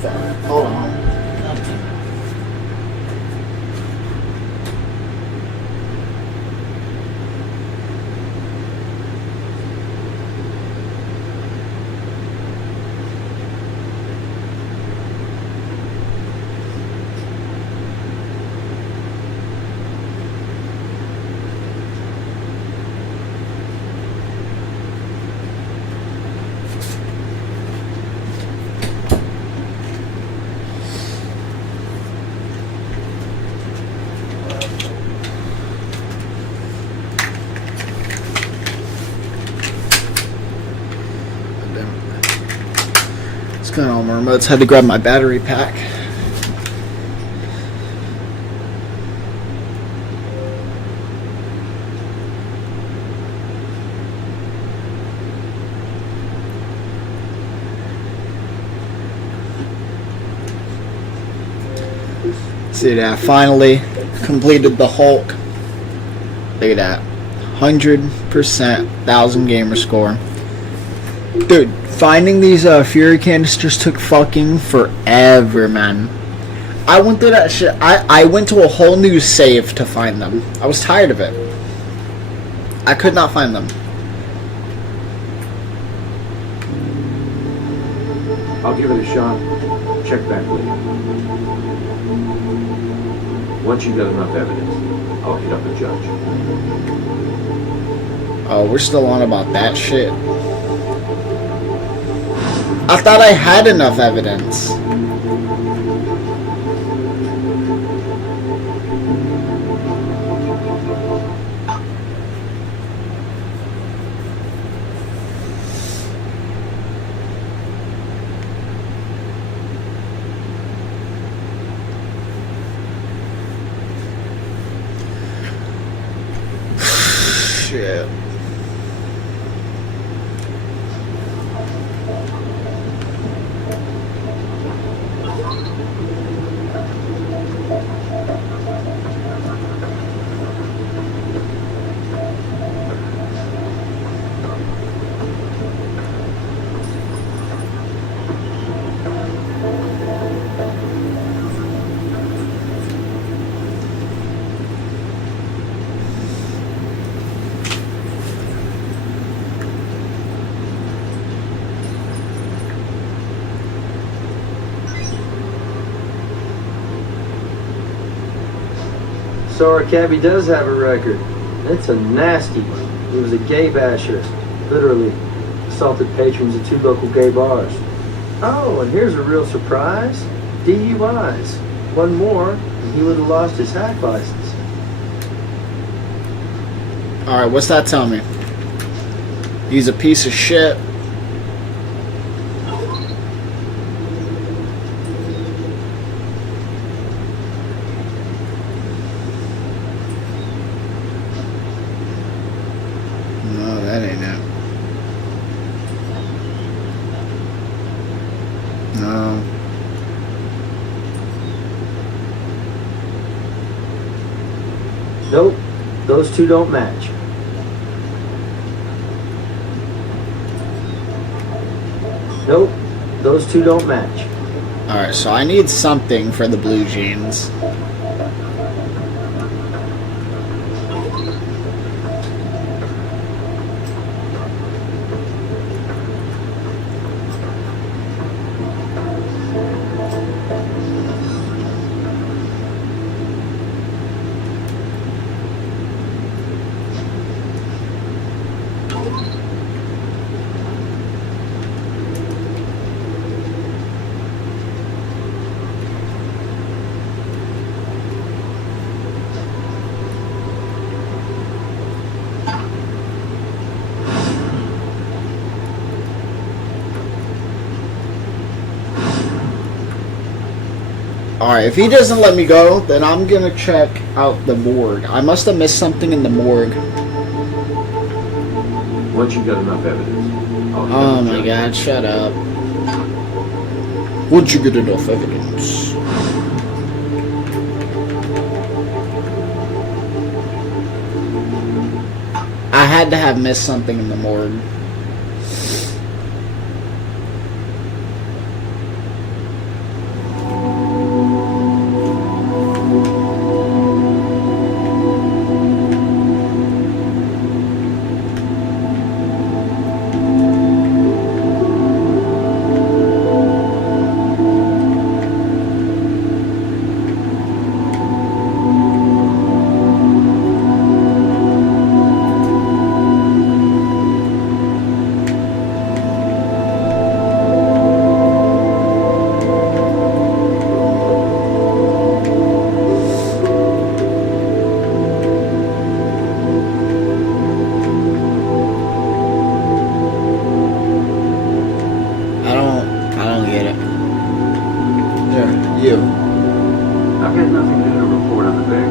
phone. Hold on. What's going on, Mermots? Had to grab my battery pack. See that? Finally completed the Hulk. Look at that. 100%, 1,000 gamer score. Dude, finding these Fury canisters took fucking forever, man. I went through that shit. I went to a whole new save to find them. I was tired of it. I could not find them. I'll give it a shot. Check back with you. Once you got enough evidence, I'll hit up a judge. Oh, we're still on about that shit. I thought I had enough evidence. Shit. So our cabbie does have a record. It's a nasty one. He was a gay basher. Literally assaulted patrons of 2 local gay bars. Oh, and here's a real surprise. DUIs. One more, and he would have lost his hack license. Alright, what's that tell me? He's a piece of shit. No, that ain't it. No. Nope, those 2 don't match. Nope, those 2 don't match. Alright, so I need something for the blue jeans. Alright, if he doesn't let me go, then I'm gonna check out the morgue. I must have missed something in the morgue. Once you got enough evidence, I'll hit Oh up a my judge. god, shut up. Would you get enough evidence? I had to have missed something in the morgue. You. I've got nothing new to report on the bag.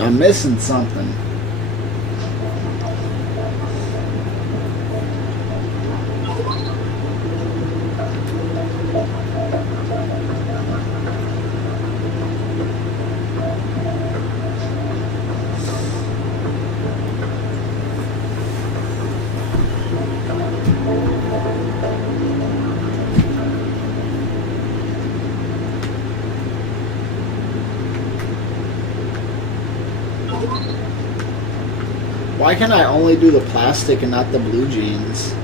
I'm missing something. Why can I only do the plastic and not the blue jeans?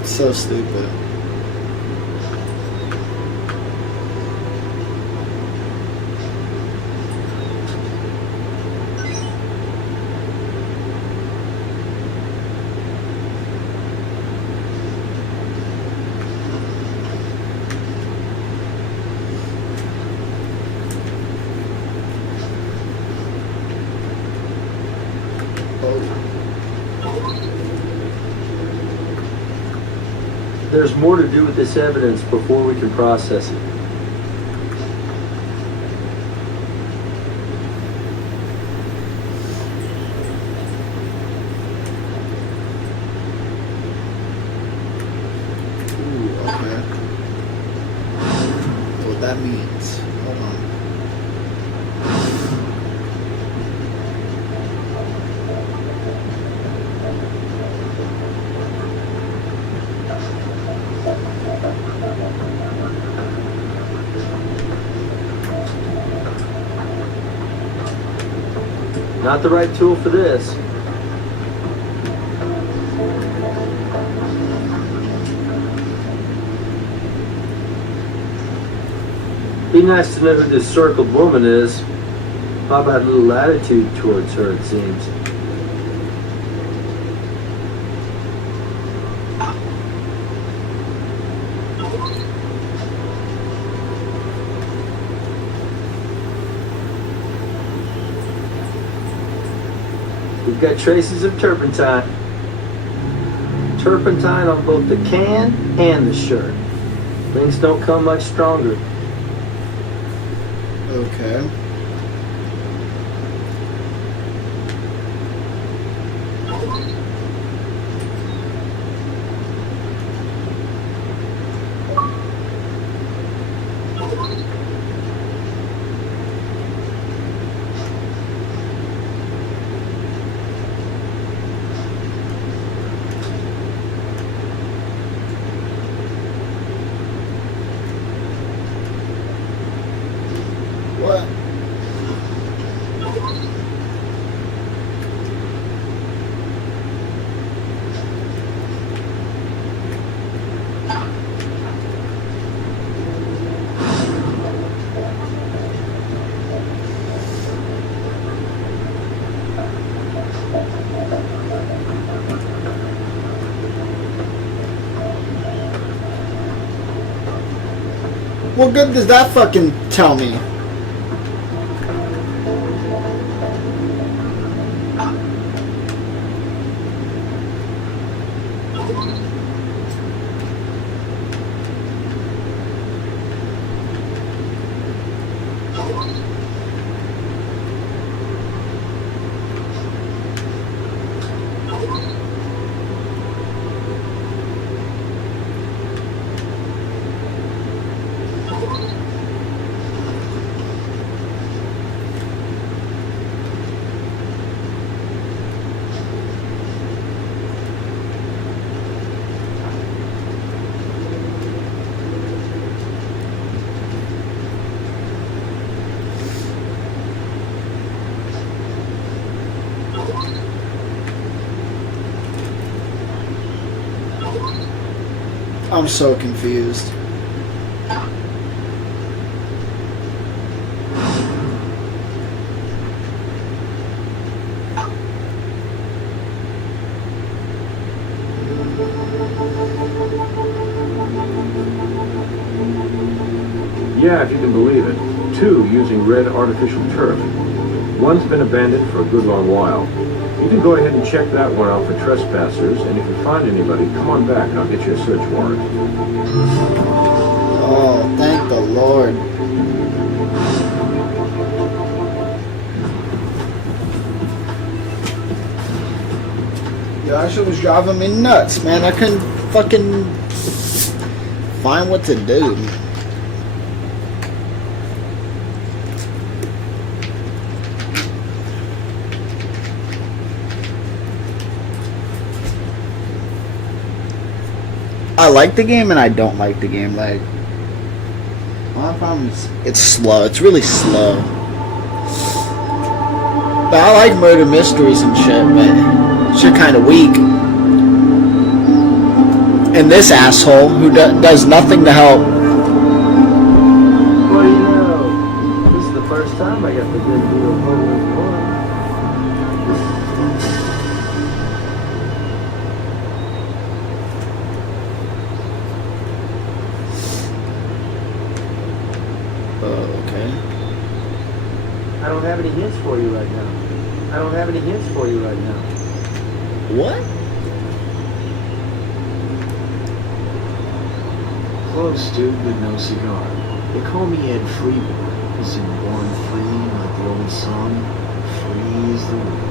It's so stupid. There's more to do with this evidence before we can process it. Ooh, okay. What that means. Hold on. Not the right tool for this. Be nice to know who this circled woman is. Bob had a little attitude towards her, it seems. We've got traces of turpentine. Turpentine on both the can and the shirt. Things don't come much stronger. Okay. What? What good does that fucking tell me? I'm so confused. Yeah, if you can believe it. 2 using red artificial turf. One's been abandoned for a good long while. You can go ahead and check that one out for trespassers, and if you find anybody, come on back and I'll get you a search warrant. Oh, thank the Lord. Yo, that shit was driving me nuts, man. I couldn't fucking find what to do. I like the game and I don't like the game. Like, my problem is it's slow. It's really slow. But I like murder mysteries and shit, but shit kind of weak. And this asshole who does nothing to help. What do you know? This is the first time I got the good deal of holding one. Okay. I don't have any hints for you right now. I don't have any hints for you right now. What? Close, dude, but no cigar. They call me Ed Freeborn. As in born free, like the old song. Free is the word.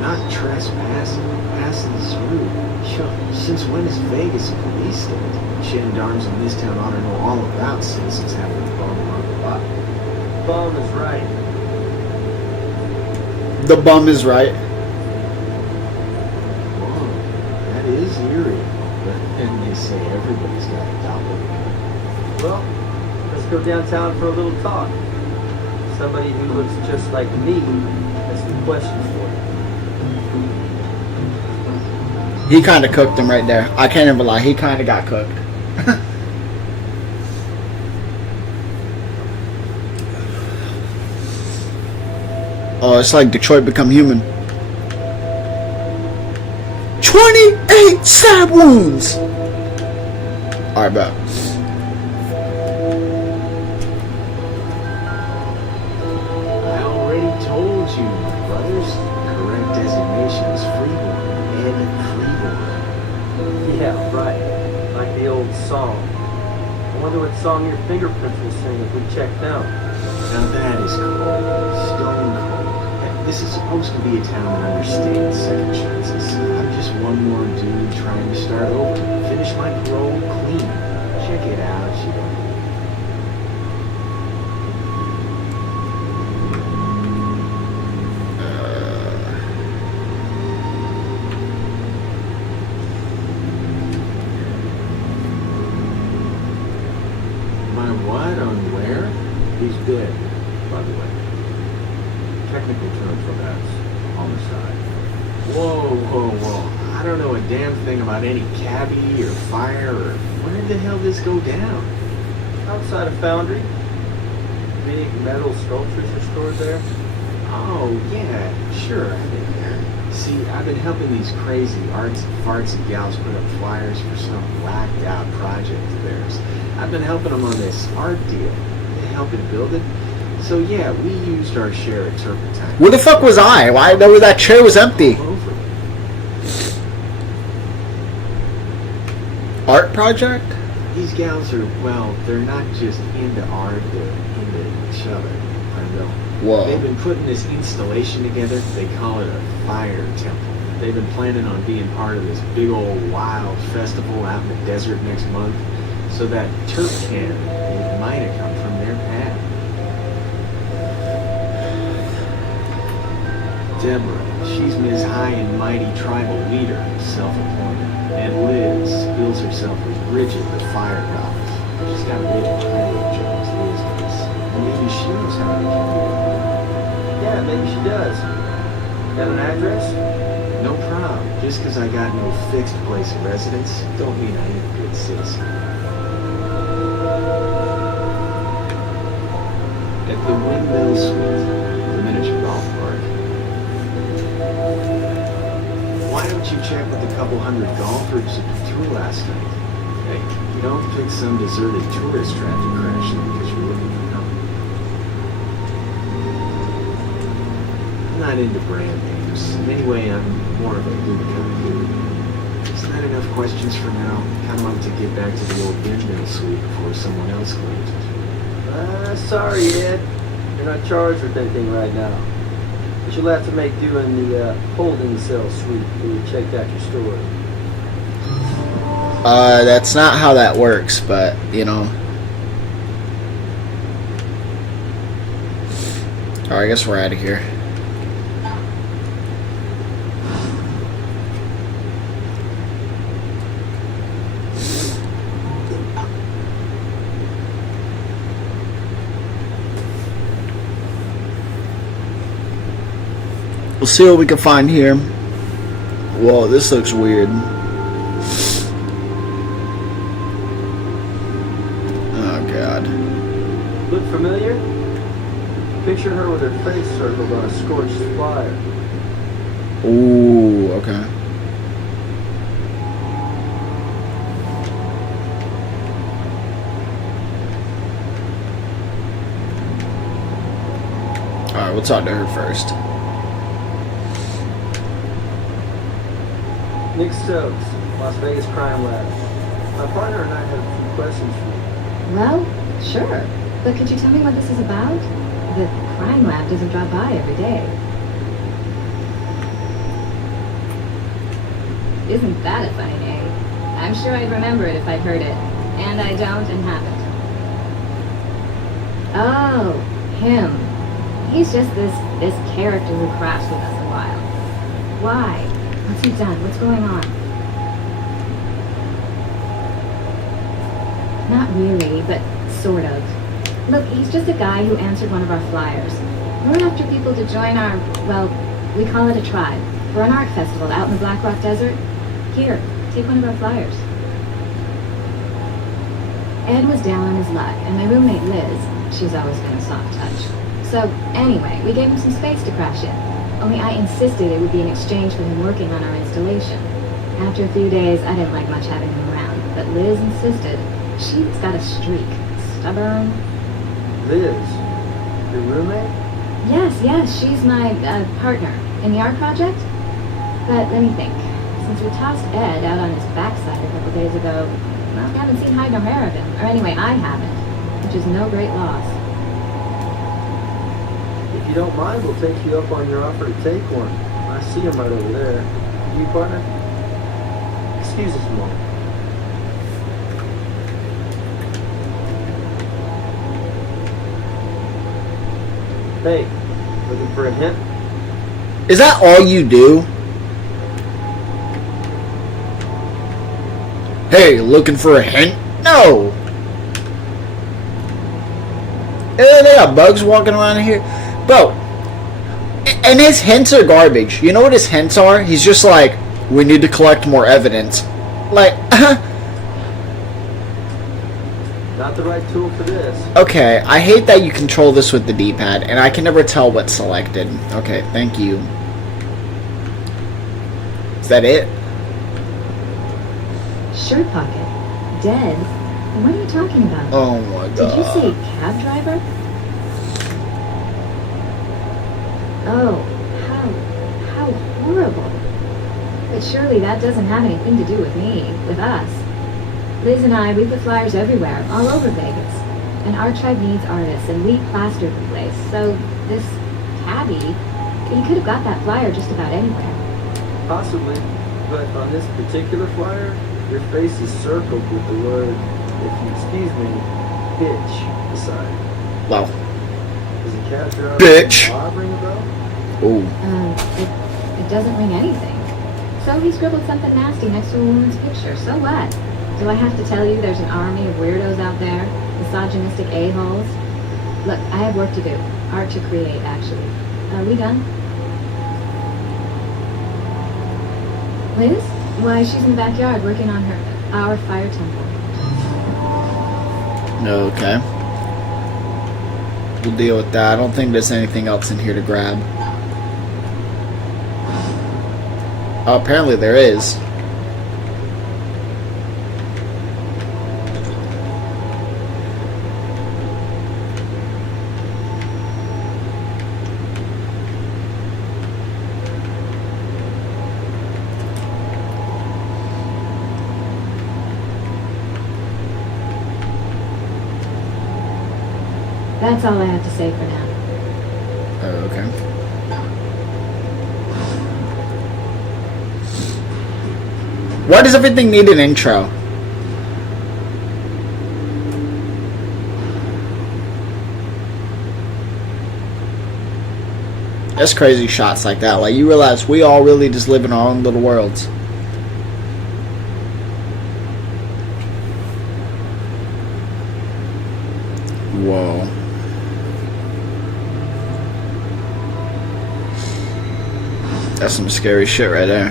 Not trespassing. Passing through. Sure, since when is Vegas a police state? Gendarmes in this town ought to know all about citizens having a bum on the lot. Bum is right. The bum is right. Whoa, that is eerie. But then they say everybody's got a doppelganger. Well, let's go downtown for a little talk. Somebody who looks just like me has some questions for you. He kind of cooked him right there. I can't even lie. He kind of got cooked. Oh, it's like Detroit Become Human. 28 stab wounds! Alright, bro. I already told you, my brothers. Correct designation is Freeborn. Ed Freeborn. Yeah, right. Like the old song. I wonder what song your fingerprints will sing if we check them. Now that is cold. Stone cold. This is supposed to be a town that understands second chances. I'm just one more dude trying to start over. Finish my parole clean. Check it out, you don't. My what on where? He's dead, by the way. Technical term for that's homicide. Whoa. I don't know a damn thing about any cabbie or fire or where the hell did this go down? Outside of Foundry, big metal sculptures are stored there. Oh, yeah, sure, I've been there. See, I've been helping these crazy arts and farts and gals put up flyers for some whacked out project of theirs. I've been helping them on this art deal. They helping build it. So yeah, we used our share of turpentine. Where the fuck was I? Why? That chair was empty. All over. Art project? These gals are, well, they're not just into art, they're into each other. I know. Whoa. They've been putting this installation together. They call it a fire temple. They've been planning on being part of this big old wild festival out in the desert next month. So that turf can, it might have come from their path. Deborah, she's Ms. High and Mighty Tribal Leader, self-appointed. And Liz bills herself as Bridget, the fire goddess. She's got Bridget highway jobs these days. And maybe she knows how to get Yeah, maybe she does. Got an address? No problem. Just because I got no fixed place of residence, don't mean I ain't a good citizen. At the Windmill Suite, the miniature golf park. why don't you check with the couple hundred golfers you put through last night? Hey, you don't pick some deserted tourist trap to crash in because you're looking for company. I'm not into brand names. Anyway, I'm more of a good kind of dude. Isn't that enough questions for now? Kind of like to get back to the old windmill suite before someone else claims it. Sorry, Ed. You're not charged with anything right now. But you'll have to make do in the holding cell suite till we checked out your story. That's not how that works, but, you know. Alright, I guess we're out of here. We'll see what we can find here. Whoa, this looks weird. Oh, God. Look familiar? Picture her with her face circled on a scorched flyer. Ooh, okay. Alright, we'll talk to her first. Nick Stokes, Las Vegas Crime Lab. My partner and I have a few questions for you. Well, sure. But could you tell me what this is about? The crime lab doesn't drop by every day. Isn't that a funny name? I'm sure I'd remember it if I'd heard it. And I don't and haven't. Oh, him. He's just this character who crashed with us a while. Why? What's he done? What's going on? Not really, but sort of. Look, he's just a guy who answered one of our flyers. We're after people to join our, well, we call it a tribe, for an art festival out in the Black Rock Desert. Here, take one of our flyers. Ed was down on his luck, and my roommate Liz, she's always been a soft touch. So, anyway, we gave him some space to crash in. Only I insisted it would be in exchange for him working on our installation. After a few days, I didn't like much having him around, but Liz insisted. She's got a streak. Stubborn. Liz, your roommate? Yes, she's my partner in the art project. But let me think. Since we tossed Ed out on his backside a couple days ago, well, I haven't seen hide nor hair of him. Or anyway, I haven't, which is no great loss. If you don't mind, we'll take you up on your offer to take one. I see him right over there. You, partner? Excuse us a moment. Hey, looking for a hint? Is that all you do? Hey, looking for a hint? No! They got bugs walking around here. Bro, and his hints are garbage. You know what his hints are? He's just like, we need to collect more evidence. Like, Not the right tool for this. okay, I hate that you control this with the D-pad, and I can never tell what's selected. Okay, thank you. Is that it? Shirt pocket. Dead? What are you talking about? Oh my god. Did you say cab driver? Oh, how horrible. But surely that doesn't have anything to do with me, with us. Liz and I, we put flyers everywhere, all over Vegas. And our tribe needs artists, and we plastered the place. So this cabbie, he could have got that flyer just about anywhere. Possibly, but on this particular flyer, your face is circled with the word, if you excuse me, bitch beside it. Wow. Does a cab driver Bitch. Bob ring a bell? Ooh. It doesn't ring anything. So he scribbled something nasty next to a woman's picture. So what? Do I have to tell you there's an army of weirdos out there? Misogynistic a-holes? Look, I have work to do. Art to create, actually. Are we done? Liz? Why, she's in the backyard working on our fire temple. Okay. We'll deal with that. I don't think there's anything else in here to grab. Oh, apparently there is. That's all I have to say for now. Oh, okay. Why does everything need an intro? That's crazy shots like that. Like, you realize we all really just live in our own little worlds. Whoa. That's some scary shit right there.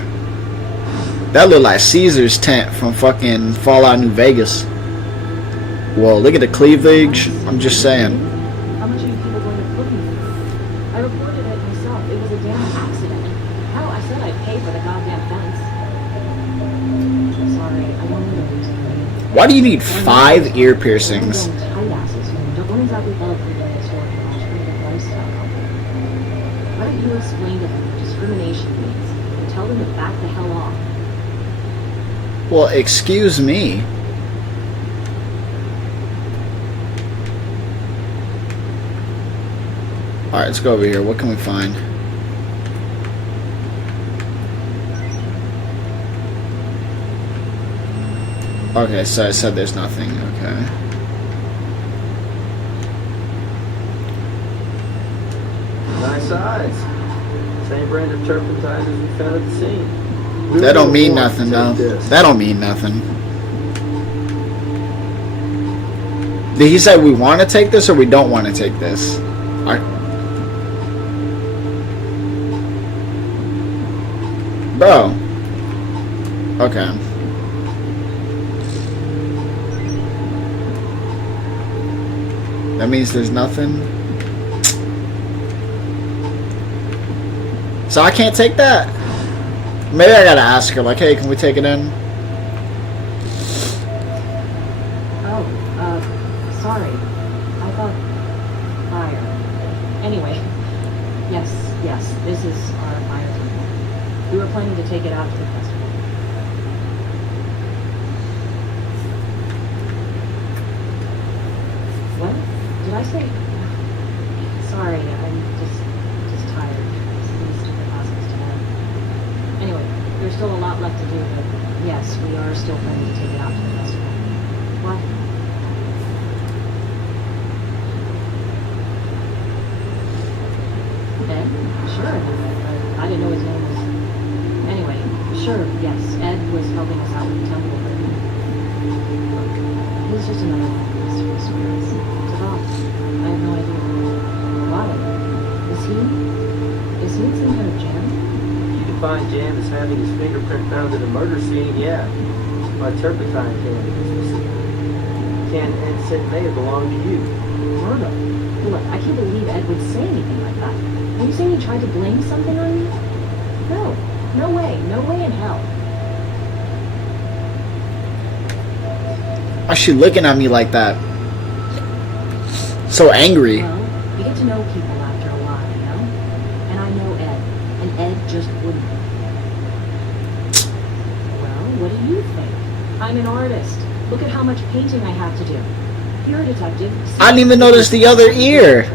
That looked like Caesar's tent from fucking Fallout New Vegas. Whoa, look at the cleavage. I'm just saying. How much are you people going to put me through? I reported it myself. It was a damn accident. Hell, I said I'd pay for the goddamn fence. Sorry, I don't need to lose anything. Why do you need 5 ear piercings? Tight asses who don't exactly love the historical alternative lifestyle company. Why don't you explain to them what discrimination means and tell them to back the hell off? Well, excuse me. Alright, let's go over here. What can we find? Okay, so I said there's nothing. Okay. Nice eyes. Same brand of turpentine as we found at the scene. That don't mean nothing, though. That don't mean nothing. Did he say we want to take this or we don't want to take this? Bro. Okay. That means there's nothing. So I can't take that? Maybe I gotta ask her, like, hey, can we take it in? Oh, sorry. I thought fire. Anyway, yes, this is our fire tunnel. We were planning to take it out to the festival. What? Did I say? Sorry, I'm just tired. These stupid classes today. Anyway, there's still a lot left to do, but yes, we are still planning to take it out to the festival. What? Ed? Sure, I didn't know his name was... Anyway, sure, yes, Ed was helping us out with the temple, but... Look, he's just another one of these mysterious spirits. It's off. I have no idea. Why? Is he in some kind of jam? You define Jam as having his fingerprint found at a murder scene, yeah. My turpentine can is the can Ed said may have belonged to you. Murder? Look, I can't believe Ed would say anything like that. Are you saying he tried to blame something on me? No. No way. No way in hell. Why is she looking at me like that? So angry. Well, you get to know people after a while, you know? And I know Ed. And Ed just wouldn't. Well, what do you think? I'm an artist. Look at how much painting I have to do. You're a detective. I didn't even notice the other ear.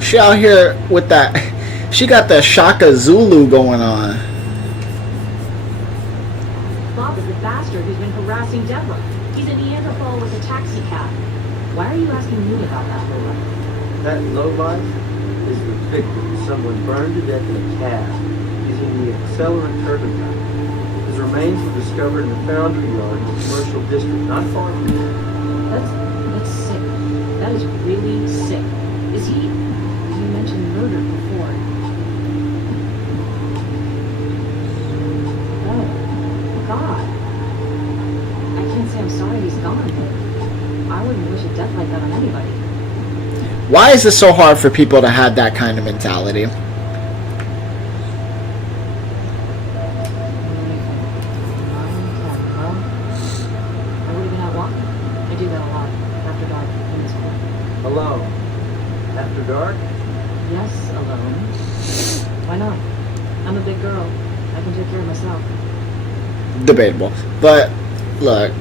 She out here with that. She got the Shaka Zulu going on. Bob is the bastard who's been harassing Deborah. He's a Neanderthal with a taxi cab. Why are you asking me about that, Lola? That lowlife is the victim someone burned to death in a cab using the accelerant turpentine. His remains were discovered in the foundry yard in the commercial district not far from here. That's sick. That is really sick. Is he... You mentioned murder before. Oh, God. I can't say I'm sorry he's gone, but I wouldn't wish a death like that on anybody. Why is it so hard for people to have that kind of mentality? Alone. After dark? Yes, alone. Why not? I'm a big girl. I can take care of myself. Debatable. But, look,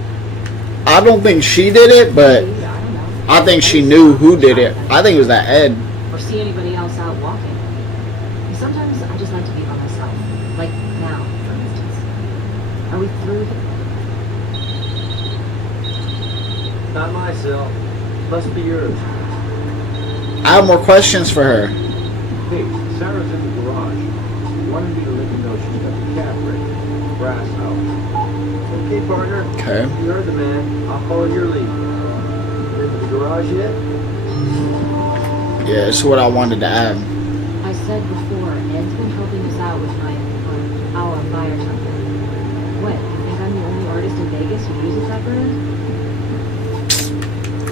I don't think she did it, but I don't know. I think she knew who did it. I think it was that Ed. Or see anybody else out walking. And sometimes I just like to be by myself. Like now, for instance. Are we through here? Not my cell. Must be yours. I have more questions for her. Hey, Sarah's in the garage. She wanted me to let you know she's got the cab ready. Brass out. Okay, partner. Okay. You heard the man. I'll follow your lead. Been to the garage yet? Yeah, it's what I wanted to add. I said before, Ed's been helping us out with our fire trumpet. What, you think I'm the only artist in Vegas who uses that brand?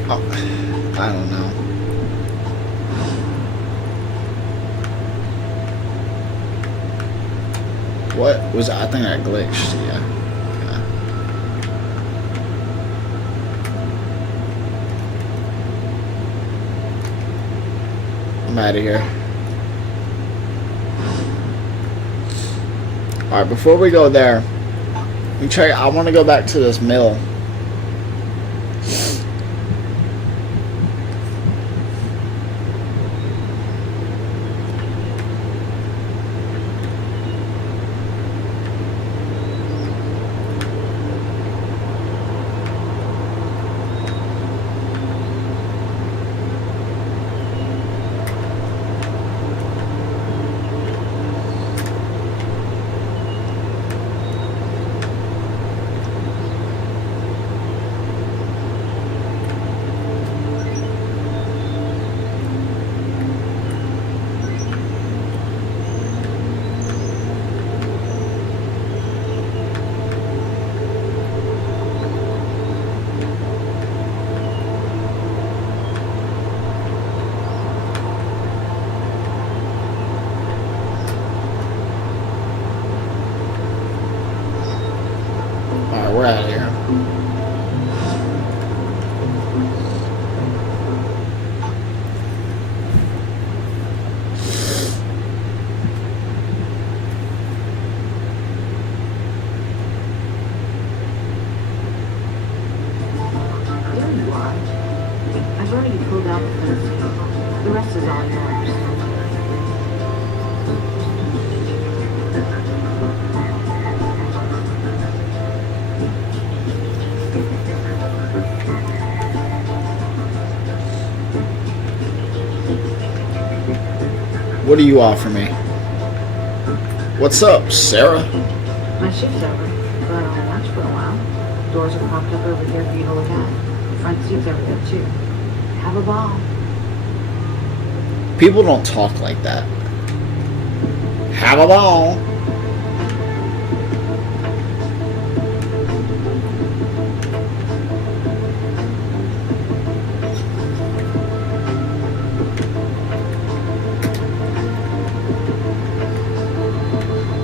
Oh, I don't know. What was I think I glitched, yeah. I'm out of here. Alright, before we go there, let me check. I want to go back to this mill. Alright, we're out of here. There you are. I've already pulled out the fence. The rest is all yours. What do you offer me? What's up, Sarah? My shift's over, but I'll watch for a while. Doors are propped up over here for you to look at. The front seat's over there too. Have a ball. People don't talk like that. Have a ball.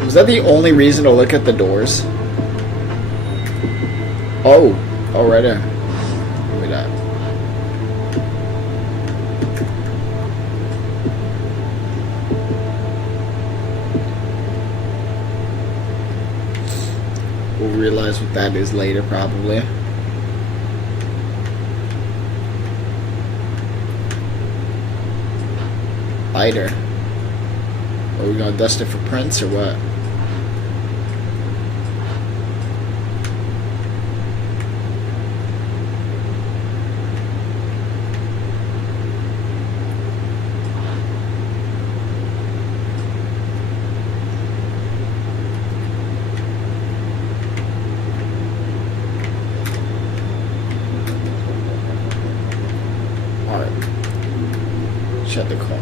Was that the only reason to look at the doors? Oh, right there. Look at that. We'll realize what that is later, probably. Lighter. Are we gonna dust it for prints or what? Alright. Shut the car.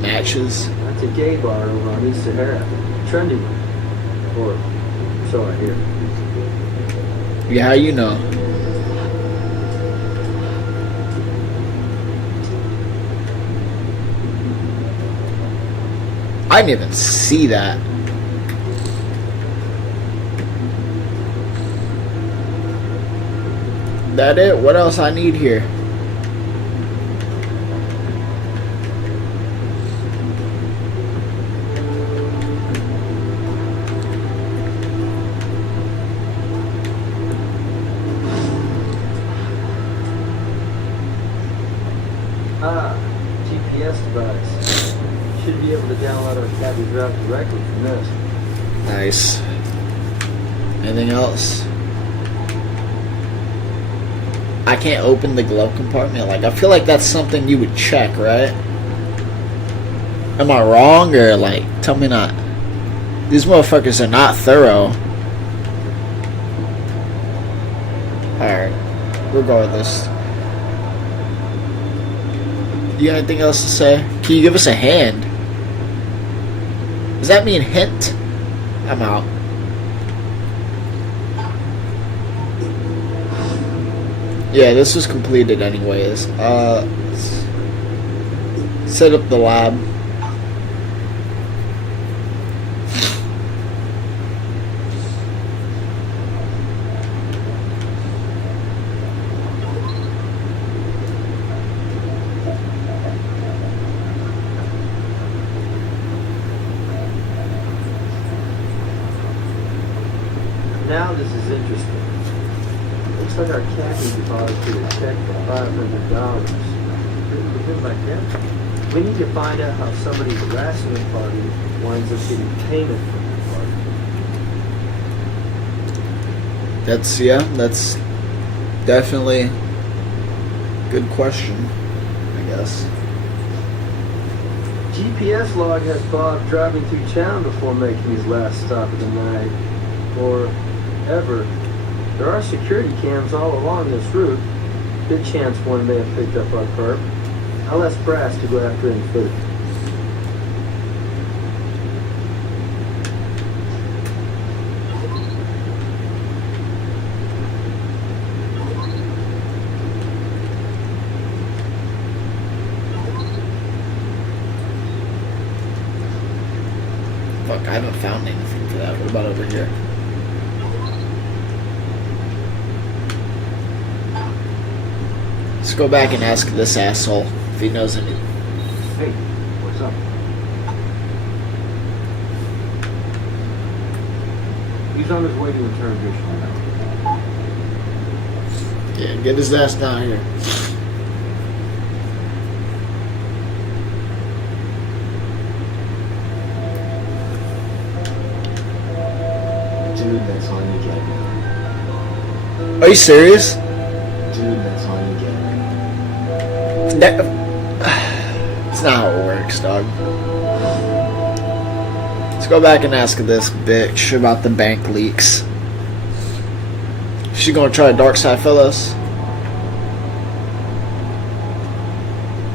Matches. That's a gay bar over on East Sahara. Trendy one. Or so I hear. Yeah, how you know? I didn't even see that. That it? What else I need here? GPS device. Should be able to download our cabby's route directly from this. Nice. Anything else? I can't open the glove compartment. Like, I feel like that's something you would check, right? Am I wrong, or like, tell me not? These motherfuckers are not thorough. Alright. Regardless. You got anything else to say? Can you give us a hand? Does that mean hint? I'm out. Yeah, this was completed anyways. Let's set up the lab. Now this is interesting. Looks like our cabby deposited a check for $500. Pretty good like that. We need to find out how somebody's harassment party winds up getting payment from the party. That's definitely a good question, I guess. GPS log has Bob driving through town before making his last stop of the night. Or ever. There are security cams all along this route. Good chance one may have picked up our perp. I'll ask Brass to go after him first. Fuck, I haven't found anything for that. What about over here? Let's go back and ask this asshole if he knows any. Hey, what's up? He's on his way to interrogation now. Yeah, get his ass down here. Dude, that's all you get. Are you serious? Dude, that's all you get. That, it's not how it works, dog. Let's go back and ask this bitch about the bank leaks. She gonna try to dark side fill us?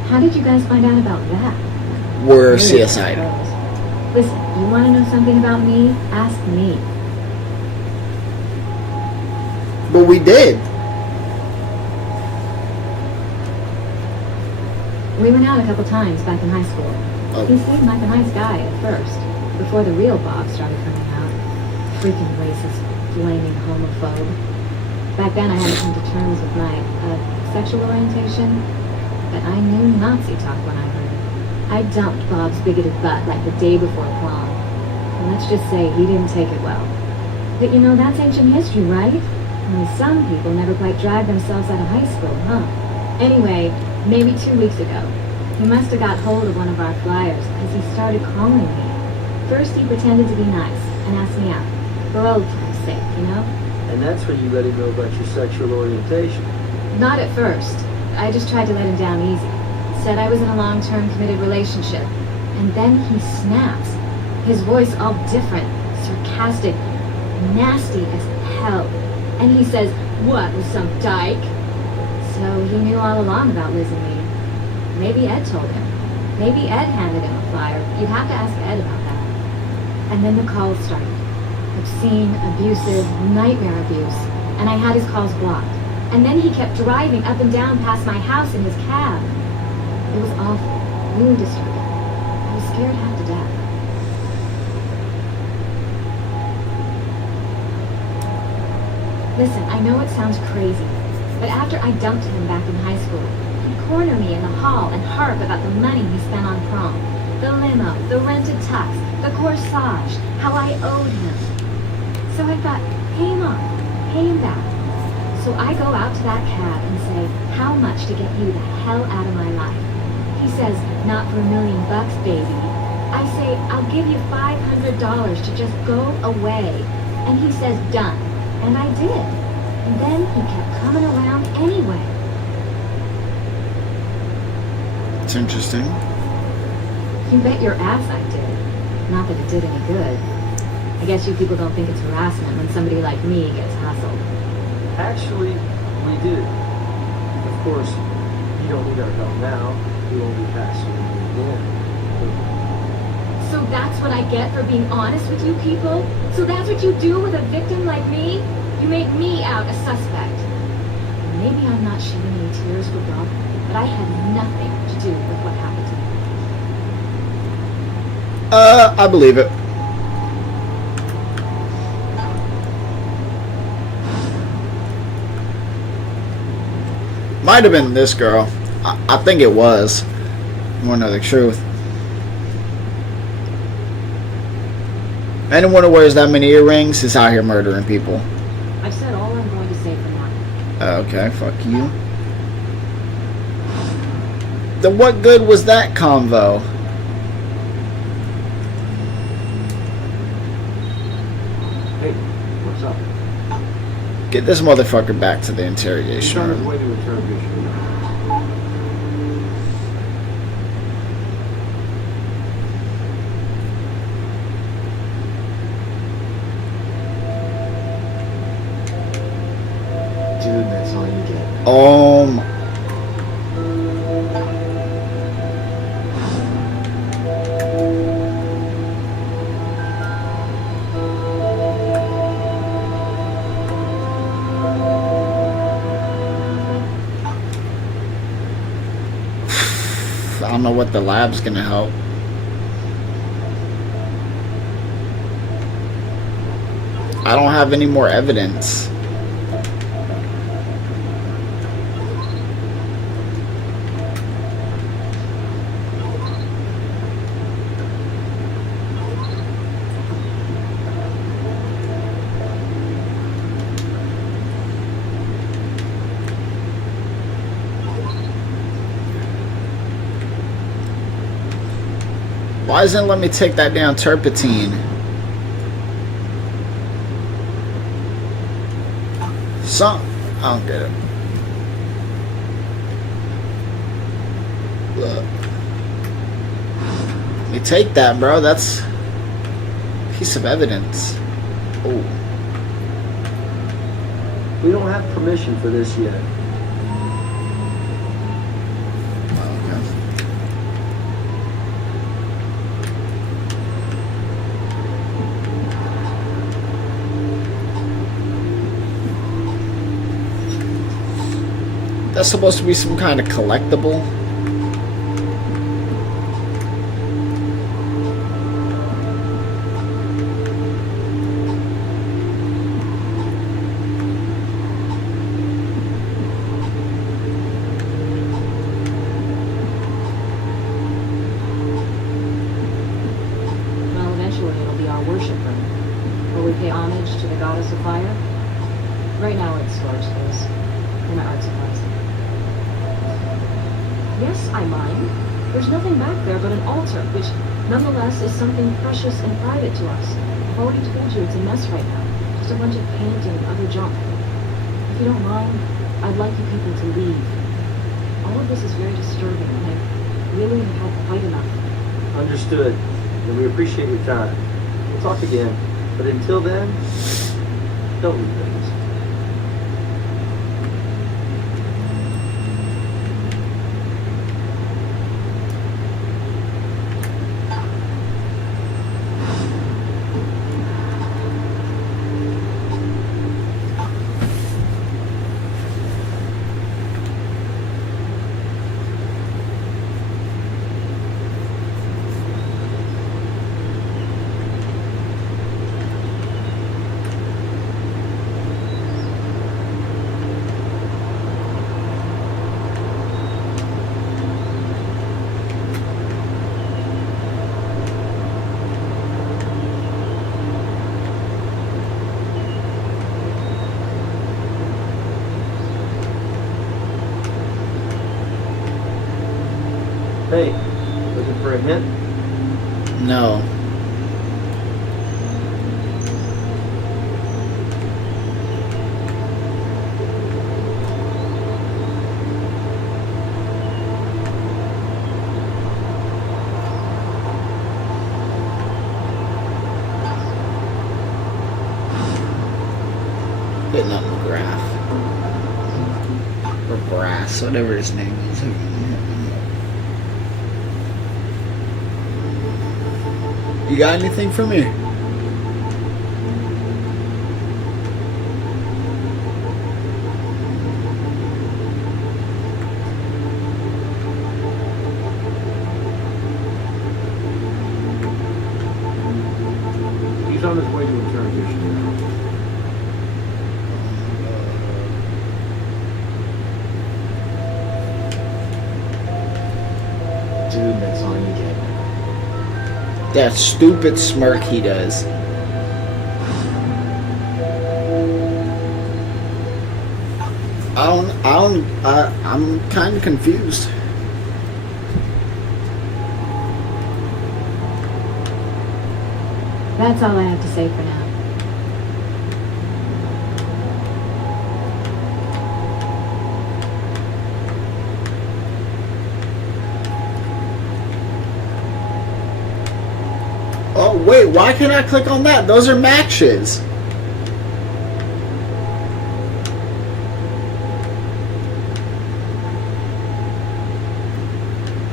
How did you guys find out about that? We're CSI. Listen, you want to know something about me? Ask me. But we did. We went out a couple times back in high school. Oh. He seemed like a nice guy at first, before the real Bob started coming out. Freaking racist, flaming homophobe. Back then I had to come to terms with my sexual orientation, but I knew Nazi talk when I heard it. I dumped Bob's bigoted butt like the day before prom. And let's just say he didn't take it well. But you know, that's ancient history, right? Only some people never quite dragged themselves out of high school, huh? Anyway, maybe 2 weeks ago, he must have got hold of one of our flyers because he started calling me. First he pretended to be nice and asked me out, for old time's sake, you know? And that's when you let him know about your sexual orientation. Not at first. I just tried to let him down easy. Said I was in a long-term committed relationship. And then he snaps. His voice all different, sarcastic, nasty as hell. And he says, "What, with some dyke?" So he knew all along about Liz and me. Maybe Ed told him. Maybe Ed handed him a flyer. You'd have to ask Ed about that. And then the calls started. Obscene, abusive, nightmare abuse. And I had his calls blocked. And then he kept driving up and down past my house in his cab. It was awful. Really disturbing. I was scared half to death. Listen, I know it sounds crazy, but after I dumped him back in high school, he'd corner me in the hall and harp about the money he spent on prom. The limo, the rented tux, the corsage, how I owed him. So I thought, pay him off, pay him back. So I go out to that cab and say, how much to get you the hell out of my life? He says, not for $1 million, baby. I say, I'll give you $500 to just go away. And he says, done. And I did. And then he kept coming around anyway. It's interesting. You bet your ass I did. Not that it did any good. I guess you people don't think it's harassment when somebody like me gets hassled. Actually, we do. Of course, you don't need our help now. We won't be hassling you again. So that's what I get for being honest with you people? So that's what you do with a victim like me? You make me out a suspect. Maybe I'm not shedding any tears for Rob, but I had nothing to do with what happened to me. I believe it. Might have been this girl. I think it was. You want to know the truth? Anyone who wears that many earrings is out here murdering people. I've said all I'm going to say for now. Okay, fuck you. Then what good was that convo? Hey, what's up? Get this motherfucker back to the He's interrogation on his room. way to interrogation room. Dude, that's all you get. I don't know what the lab's gonna help. I don't have any more evidence. Why doesn't it let me take that down turpentine? I don't get it. Look. Let me take that, bro. That's a piece of evidence. Oh. We don't have permission for this yet. That's supposed to be some kind of collectible. Well, eventually it'll be our worship room, where we pay homage to the goddess of fire. Right now it's storage space for my art supplies. Yes, I mind. There's nothing back there but an altar, which nonetheless is something precious and private to us. I've already told you it's a mess right now. Just a bunch of paint and other junk. If you don't mind, I'd like you people to leave. All of this is very disturbing, and I really have had quite enough. Understood. And we appreciate your time. We'll talk again. But until then, don't leave things. Hey, looking for a hint? No. Hitting up McGrath. Or Brass, whatever his name is. You got anything for me? He's on his way to interrogation now. Dude, that's all you get. That stupid smirk he does. I'm kind of confused. That's all I have to say for now. Oh, wait, why can't I click on that? Those are matches.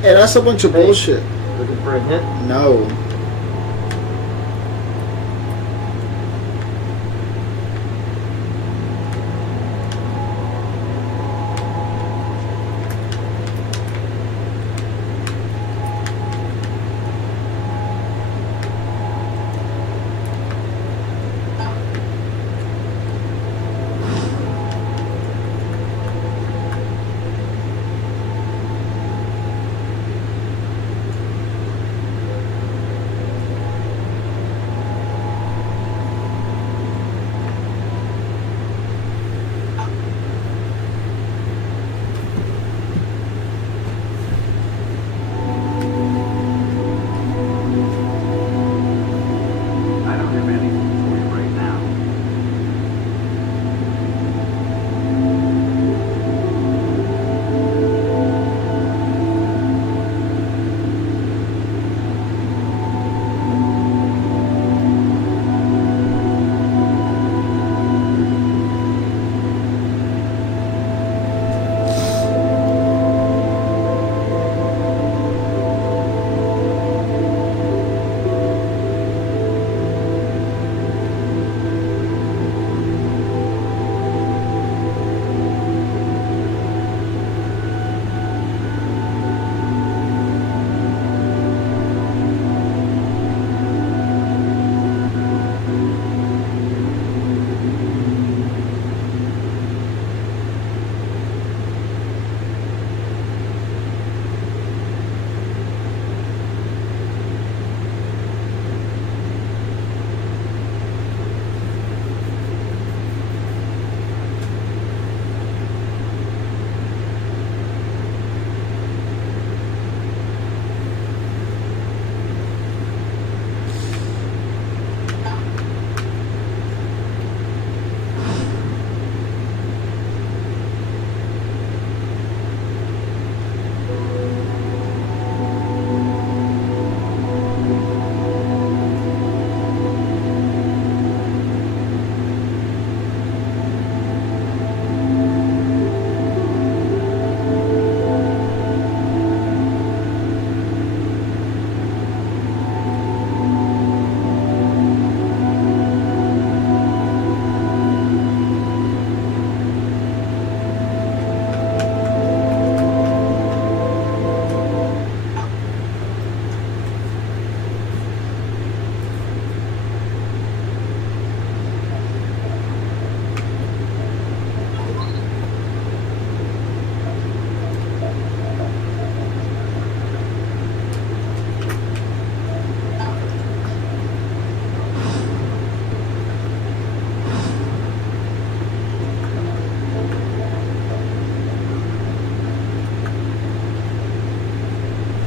Hey, that's a bunch of Hey. bullshit. Looking for a hint? No.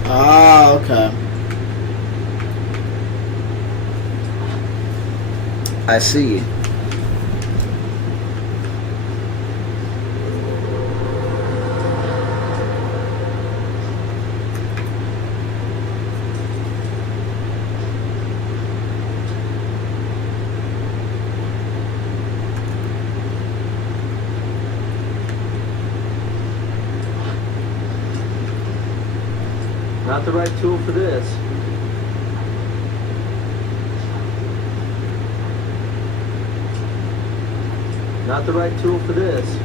Ah, okay. I see. Not the right tool for this. Not the right tool for this.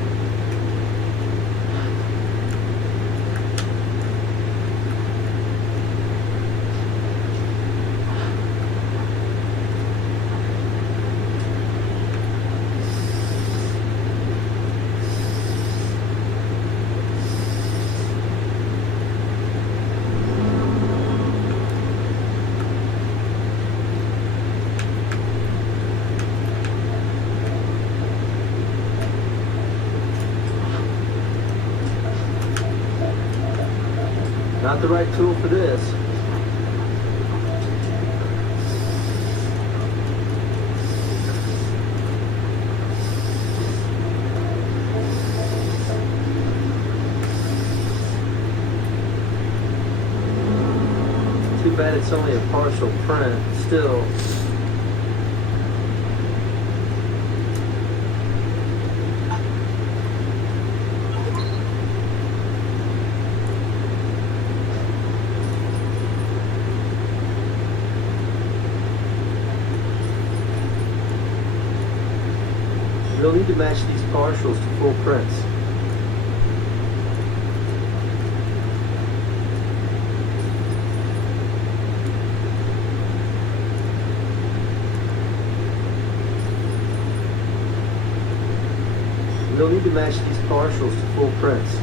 Not the right tool for this. Too bad it's only a partial print. Still. You'll need to match these partials to full prints. You'll need to match these partials to full prints.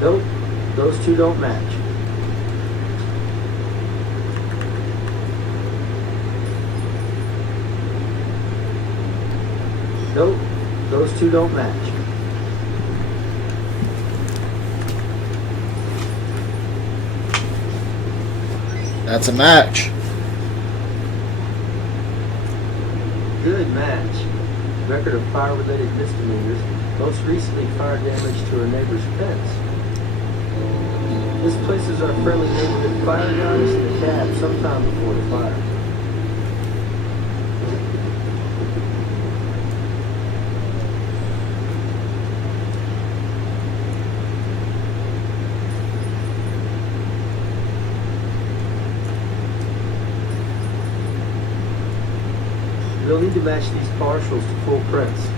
Nope, those two don't match. Nope, those two don't match. That's a match. Good match. Record of fire-related misdemeanors. Most recently, fire damage to a neighbor's fence. This places our friendly neighborhood fire guys in the cab sometime before the fire. You'll need to match these partials to full prints.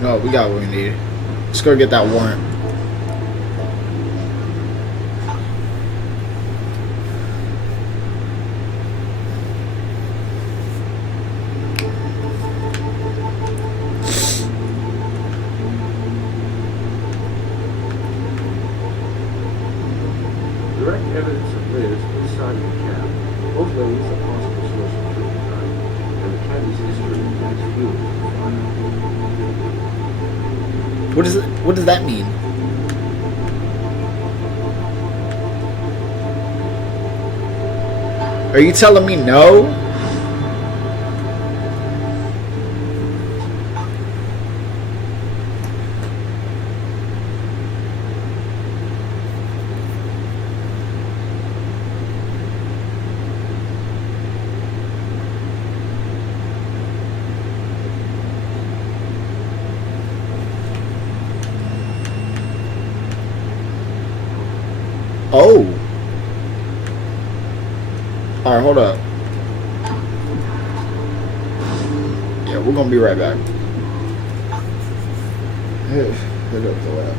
No, we got what we need. Let's go get that warrant. Direct evidence of Liz inside of the cab. Both ladies a possible source of true crime, and the cabby's history adds fuel to the fire. What is it? What does that mean? Are you telling me no? Oh. Alright, hold up. Yeah, we're gonna be right back. Hit up the lab.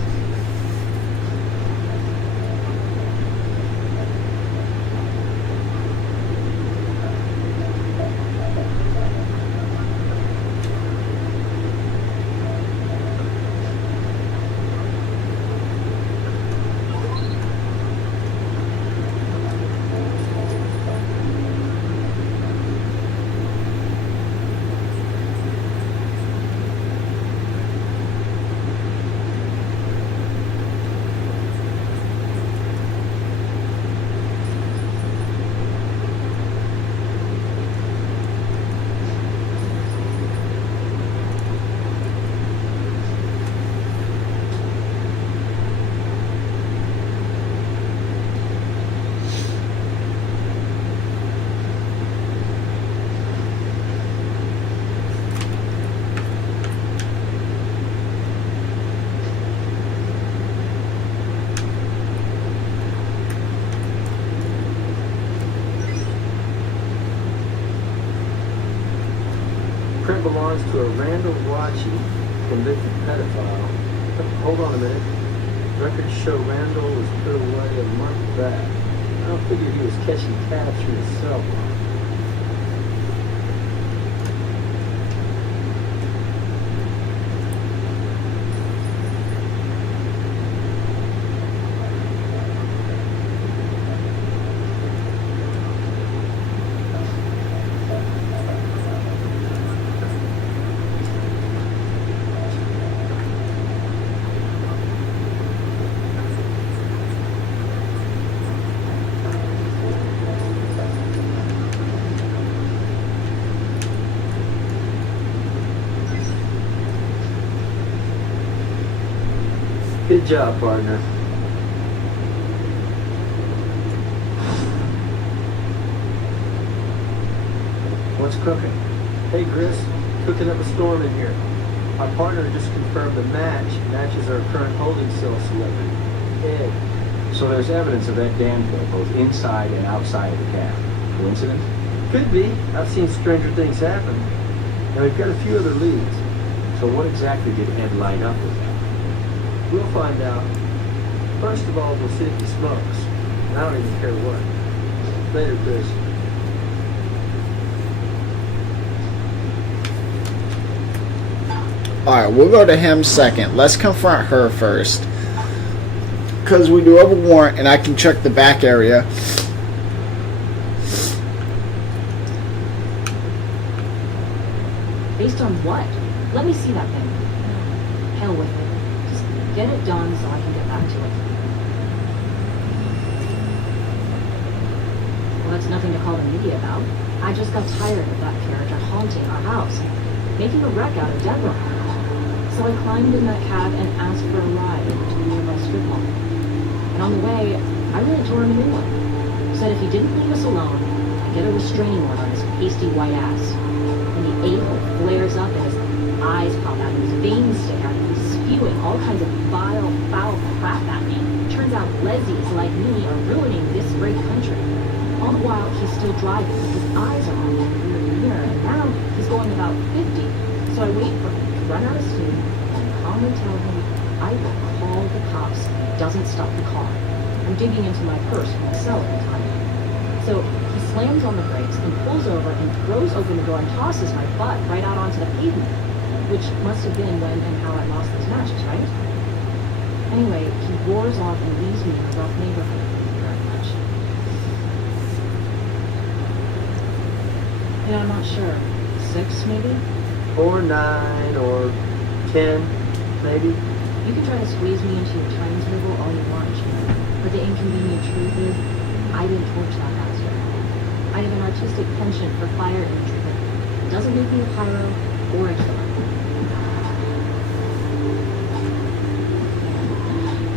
Print belongs to a Randall Watchy, convicted pedophile. Hold on a minute. Records show Randall was put away a month back. I don't figure he was catching tabs from his cell phone. Good job, partner. What's cooking? Hey, Chris. Cooking up a storm in here. Our partner just confirmed the matches our current holding cell celebrity, Ed. So there's evidence of that Dan pit, both inside and outside of the cab. Coincidence? Could be. I've seen stranger things happen. And we've got a few other leads. So what exactly did Ed light up with? We'll find out. First of all, we'll see if he smokes. And I don't even care what. Later, Chris. Alright, we'll go to him second. Let's confront her first. Because we do have a warrant and I can check the back area. Based on what? Let me see that thing. Hell with it. Just get it done so I can get back to it. Well, that's nothing to call the media about. I just got tired of that character haunting our house, making a wreck out of Deborah. So I climbed in that cab and asked for a ride to the nearby strip mall. And on the way, I really tore him a new one. Said if he didn't leave us alone, I'd get a restraining order on his pasty white ass. And the a-hole flares up and his eyes pop out and his veins stick out and he's spewing all kinds of vile, foul crap at me. Turns out lesbians like me are ruining this great country. All the while, he's still driving. His eyes are on the rear mirror, and now he's going about 50. So I wait for him to run out of steam and calmly tell him I will call the cops if he doesn't stop the car. I'm digging into my purse from the cellar at the time. So he slams on the brakes and pulls over and throws open the door and tosses my butt right out onto the pavement, which must have been when and how I lost those matches, right? Anyway, he roars off and leaves me in a rough neighborhood. Very much. And I'm not sure. 6, maybe? Or 9, or 10, maybe. You can try to squeeze me into your timetable all you want, but the inconvenient truth is, I didn't torch that bastard. I have an artistic penchant for fire imagery that doesn't make me a pyro or a killer.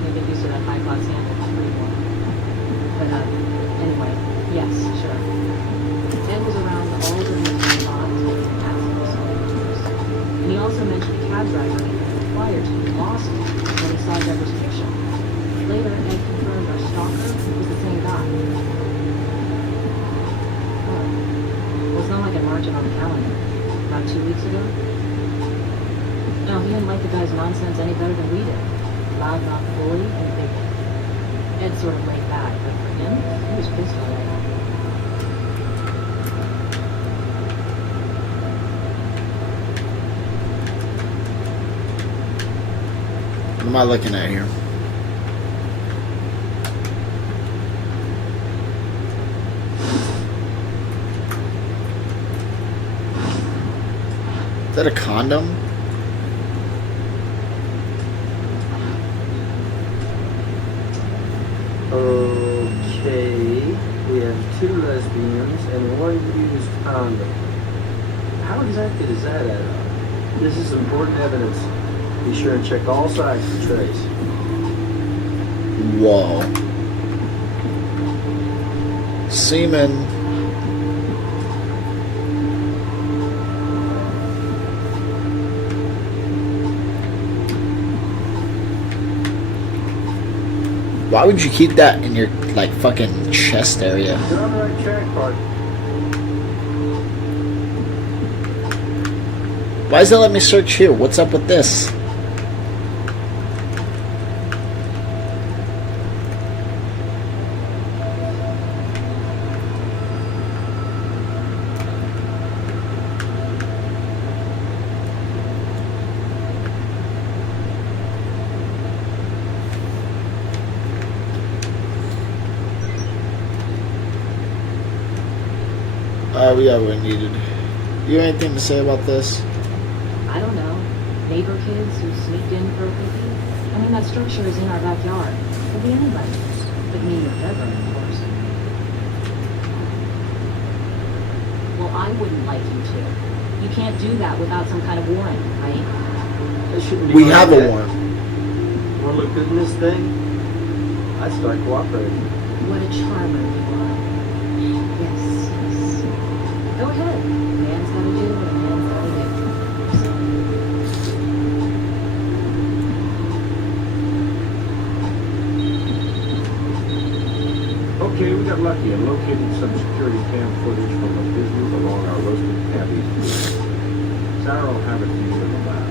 Can't get used to that high-class sample for free one. But, anyway, yes, sure. Ed was around all the music spots and accidents and he also mentioned a cab driver named the flyer to be lost when he saw Deborah's picture. Later, Ed confirmed our stalker was the same guy. Oh. Well, it's not like I marked it on the calendar. About 2 weeks ago? No, he didn't like the guy's nonsense any better than we did. Loudmouth bully and big one. Ed sort of laid back, but for him, he was pissed all right. What am I looking at here? Is that a condom? Okay, we have 2 lesbians and 1 used condom. How exactly does that add up? This is important evidence. Be sure and check all sides for trace. Whoa. Semen. Why would you keep that in your, like, fucking chest area? You're on the right track, Bart. Why does it let me search here? What's up with this? We got what we needed. You have anything to say about this? I don't know. Neighbor kids who sneaked in for a cookie? I mean, that structure is in our backyard. Could be anybody. But me or Deborah, of course. Well, I wouldn't like you to. You can't do that without some kind of warrant, right? That shouldn't be We like have a that. warrant. Want to look good in this thing? I'd start cooperating. What a charmer you are. Yes, yes. Go ahead. A man's gotta do what a man's gotta do. Okay, we got lucky and located some security cam footage from a business along our roasted cabbies. Sarah will have it to you in the lab.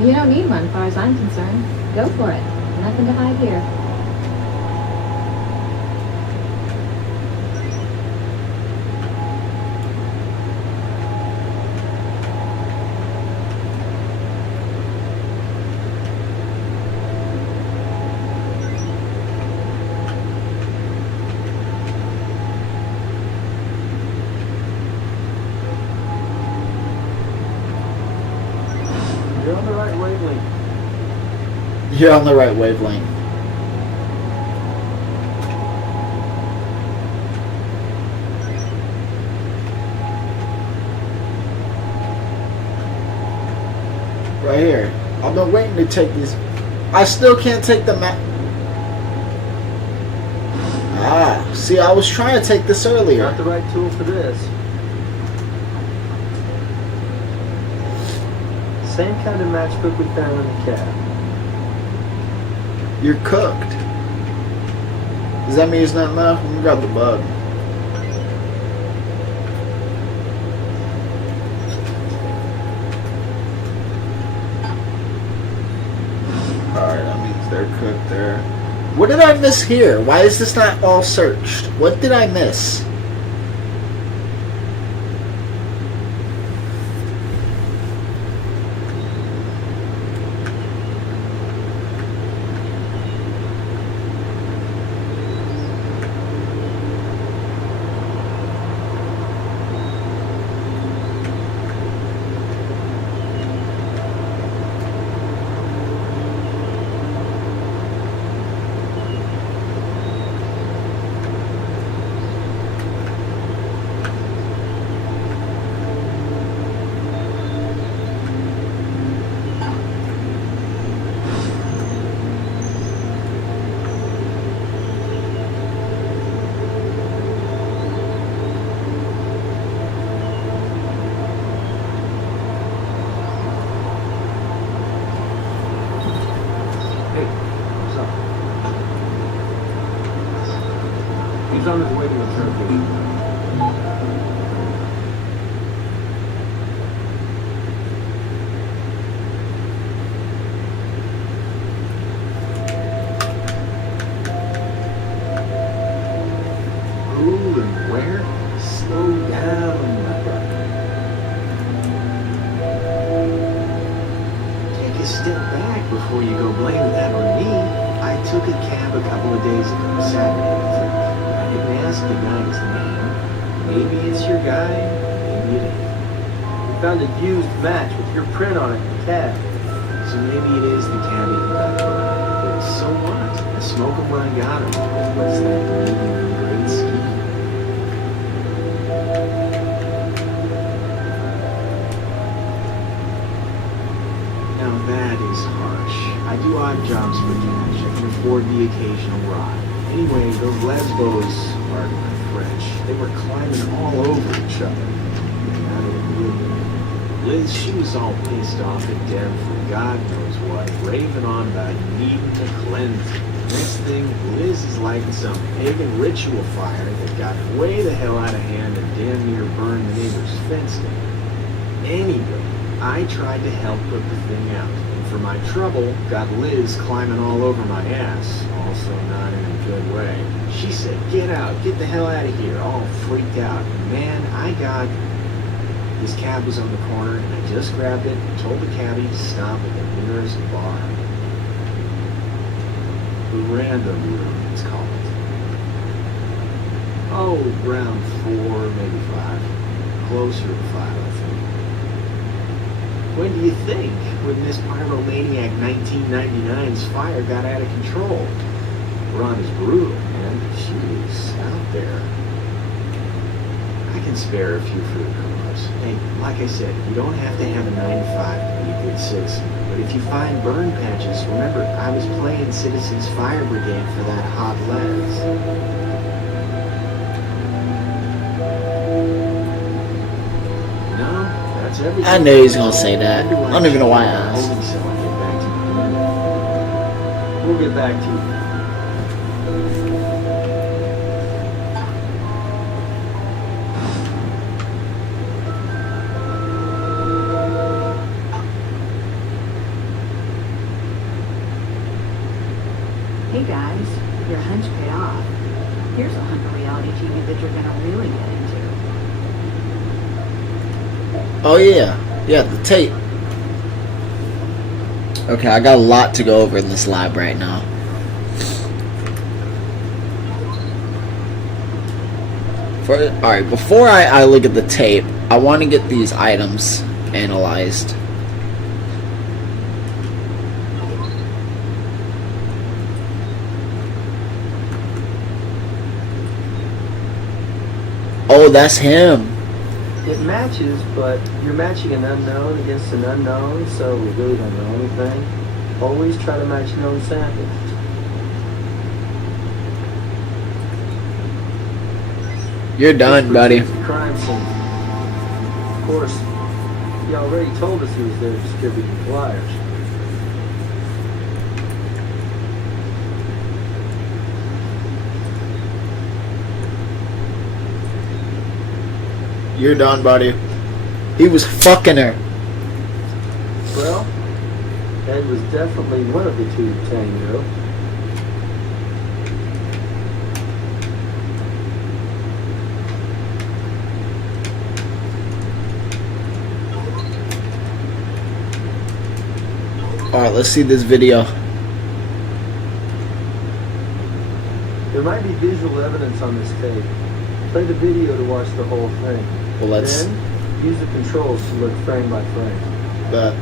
You don't need one, as far as I'm concerned. Go for it. Nothing to hide here. You're on the right wavelength. You're on the right wavelength. Right here. I've been waiting to take these. I still can't take the map. Ah, see, I was trying to take this earlier. Not the right tool for this. Same kind of matchbook we found in the cab. You're cooked. Does that mean it's not enough? Let me grab the bug. Alright, that means they're cooked there. What did I miss here? Why is this not all searched? What did I miss? artificial turf issue. Who and where? Slow down, my brother. Take a step back before you go blaming that on me. I took a cab a couple of days ago, Saturday. I didn't ask the guy's name. Maybe it's your guy, maybe it ain't. We found a used match with your print on it in the cab. So maybe it is the cabbie who got burned. But so what? I smoke him when I got him. What's that believing in the great scheme? Now that is harsh. I do odd jobs for cash. I can afford the occasional ride. Anyway, those Lesbos, pardon my French, they were climbing all over each other. Out of the blue. Liz, she was all pissed off at Dev for God knows what, raving on about needing to cleanse. Next thing, Liz is lighting some pagan ritual fire that got way the hell out of hand and damn near burned the neighbor's fence down. Anyway, I tried to help put the thing out, and for my trouble, got Liz climbing all over my ass, also not in a good way. She said, "Get out, get the hell out of here," all freaked out. And man, I got... This cab was on the corner, and I just grabbed it and told the cabbie to stop at the nearest bar. The Random Room, it's called. Oh, round 4, maybe 5. Closer to 5, I think. When do you think? When this pyromaniac 1999's fire got out of control. Ron is brutal, man. She was out there. I can spare a few for the cause. Hey, like I said, you don't have to have a 9 to 5 to be a good citizen. But if you find burn patches, remember, I was playing Citizens Fire Brigade for that hot Les. No, that's everything. I knew he was gonna say that. I don't even know why I asked. We'll get back to you. Hey guys, your hunch paid off. Here's a hunk of reality TV that you're gonna really get into. Oh yeah, the tape. Okay, I got a lot to go over in this lab right now. Alright, before I look at the tape, I want to get these items analyzed. Oh, that's him. It matches, but you're matching an unknown against an unknown, so we really don't know anything. Always try to match known samples. You're done, buddy. It's a crime scene. Of course, you already told us he was there distributing flyers. You're done, buddy. He was fucking her. Well, Ed was definitely one of the two to tango. Alright, let's see this video. There might be visual evidence on this tape. Play the video to watch the whole thing. Well, let's... Then, use the controls to look frame by frame. But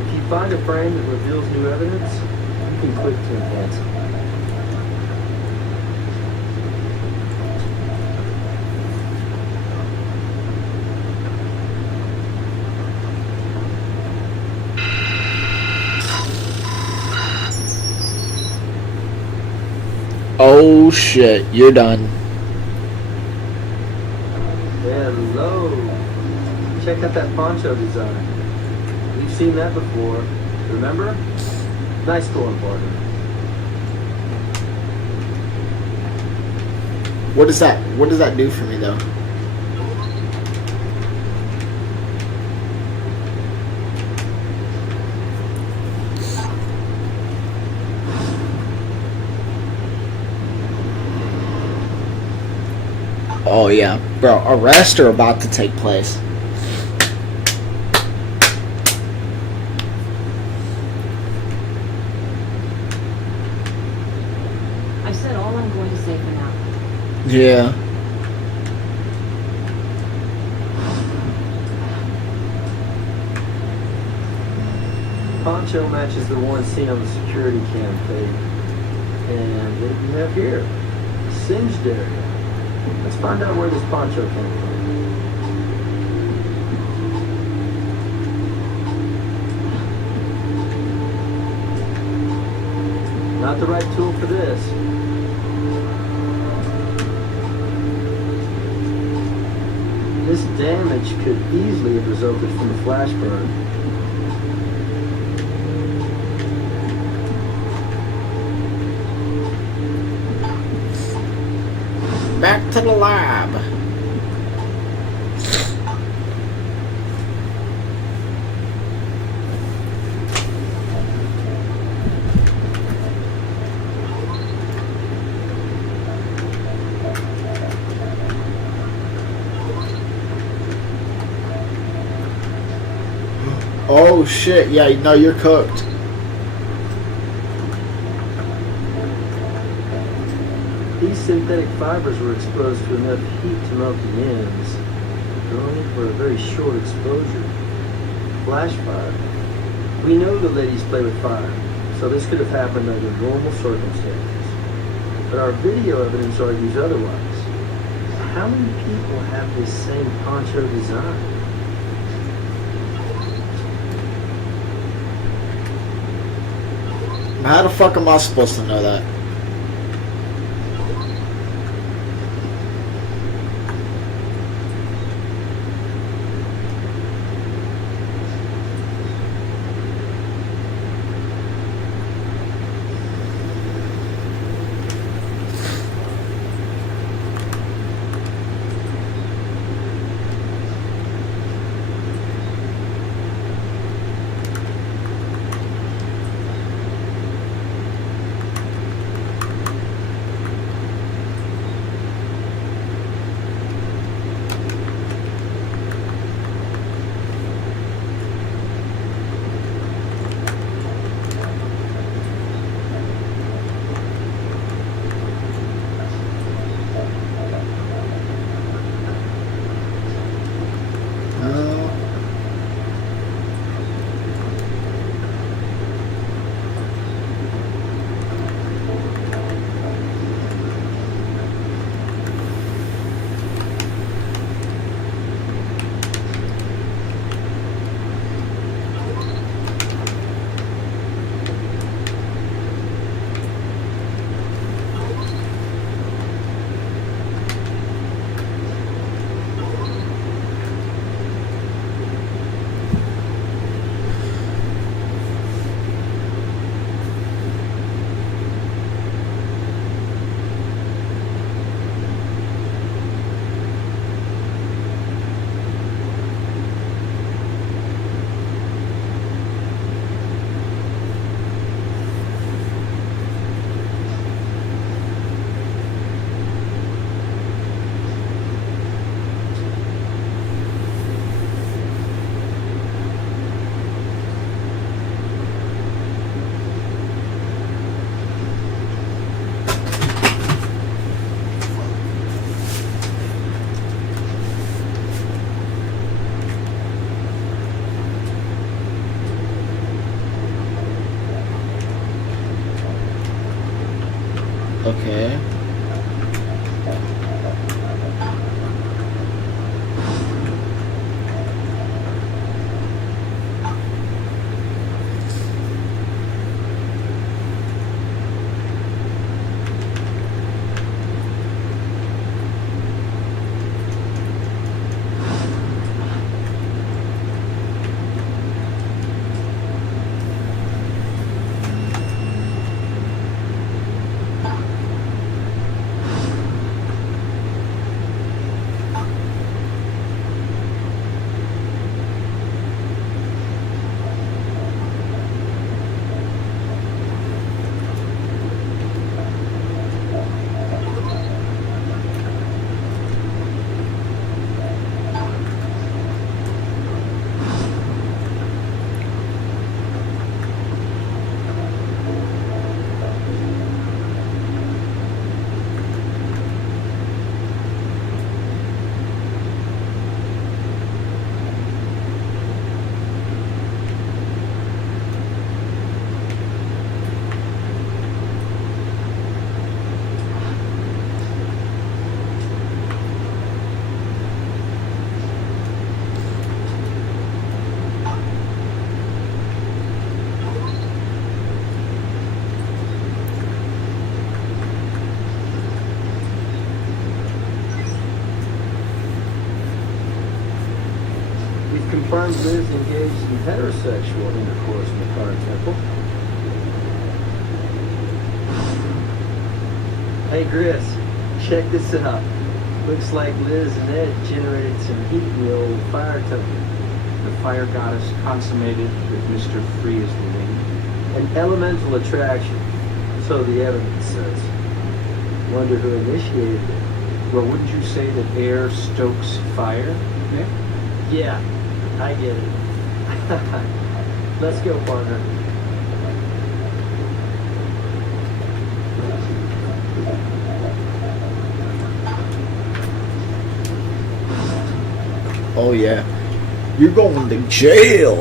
If you find a frame that reveals new evidence, you can click to enhance it. oh shit, you're done. Hello. Check out that poncho design. We've seen that before. Remember? Nice going, partner. What does that do for me though? Oh yeah, bro, arrests are about to take place. I've said all I'm going to say for now. Yeah. Poncho matches the one seen on the security cam tape. And what do we have here? Singed area. Let's find out where this poncho came from. Not the right tool for this. This damage could easily have resulted from a flash burn. Back to the lab. Oh shit, yeah, no, you're cooked. These synthetic fibers were exposed to enough heat to melt the ends, but only for a very short exposure. Flash fire. We know the ladies play with fire, so this could have happened under normal circumstances. But our video evidence argues otherwise. How many people have this same poncho design? How the fuck am I supposed to know that? Okay. confirmed Liz engaged in heterosexual intercourse in the car temple. Hey, Chris, check this out. Looks like Liz and Ed generated some heat in the old fire temple. The fire goddess consummated with Mr. Free as the wind. An elemental attraction, so the evidence says. Wonder who initiated it. Well, wouldn't you say that air stokes fire, Nick? Yeah, I get it. Let's go, partner. Oh yeah. You're going to jail.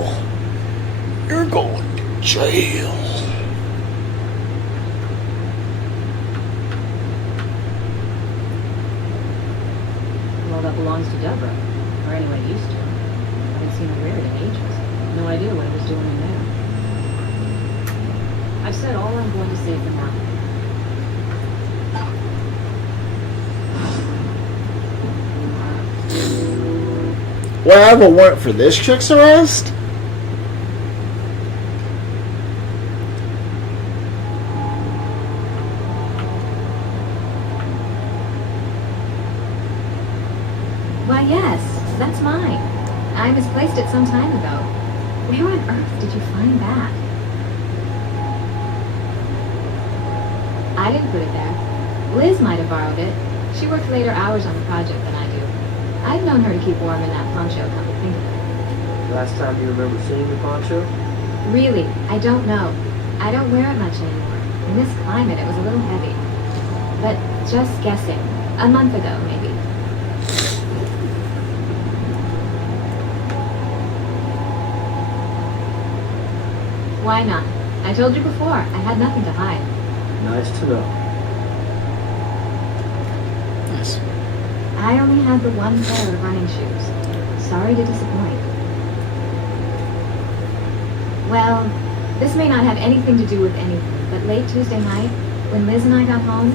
You're going to jail. Well, that belongs to Deborah. Or anyone it used to. I haven't seen her wear it in ages. No idea what it was doing in there. I've said all I'm going to say for now. Well, I have a warrant for this chick's arrest? Why, yes, that's mine. I misplaced it some time ago. Where on earth did you find that? I didn't put it there. Liz might have borrowed it. She works later hours on the project than I do. I've known her to keep warm in that poncho, come to think of it. Last time you remember seeing the poncho? Really, I don't know. I don't wear it much anymore. In this climate, it was a little heavy. But just guessing. A month ago, maybe. Why not? I told you before, I had nothing to hide. Nice to know. Yes. I only had the one pair of running shoes. Sorry to disappoint. Well, this may not have anything to do with anything, but late Tuesday night, when Liz and I got home,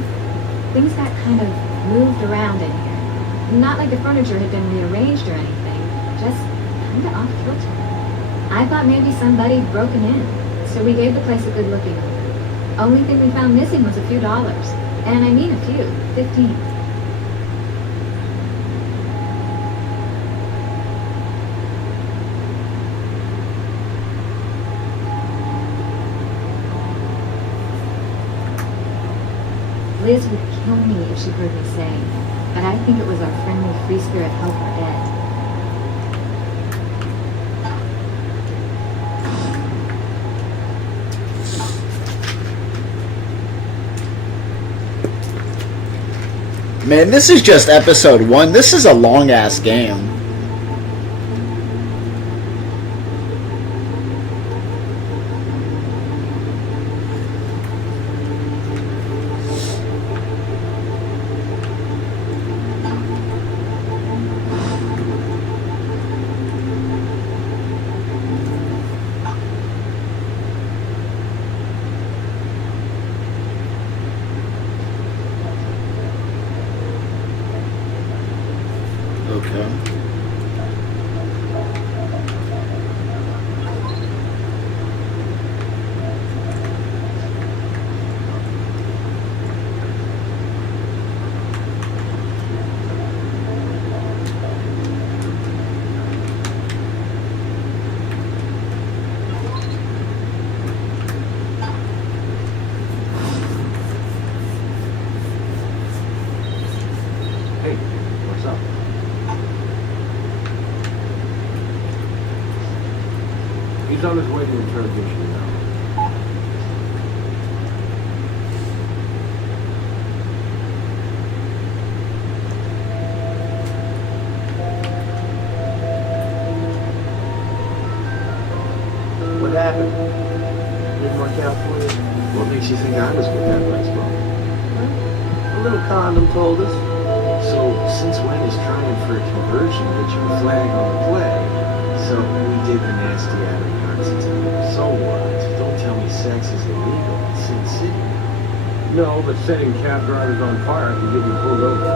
things got kind of moved around in here. Not like the furniture had been rearranged or anything, just kind of off kilter. I thought maybe somebody'd broken in, so we gave the place a good looking over. Only thing we found missing was a few dollars. And I mean a few, 15. Liz would kill me if she heard me say, but I think it was our friendly free spirit helper, Ed. Man, this is just episode 1. This is a long-ass game. Okay. Hey, what's up? He's on his way to interrogation now. What happened? Didn't work out for you? What makes you think I was with that baseball? A little condom told us. So, since when is trying for a conversion get you a flag on the play? So, we did the nasty out of the oxygen. So what? Don't tell me sex is illegal in Sin City. No, but setting cab drivers on fire can get you pulled over.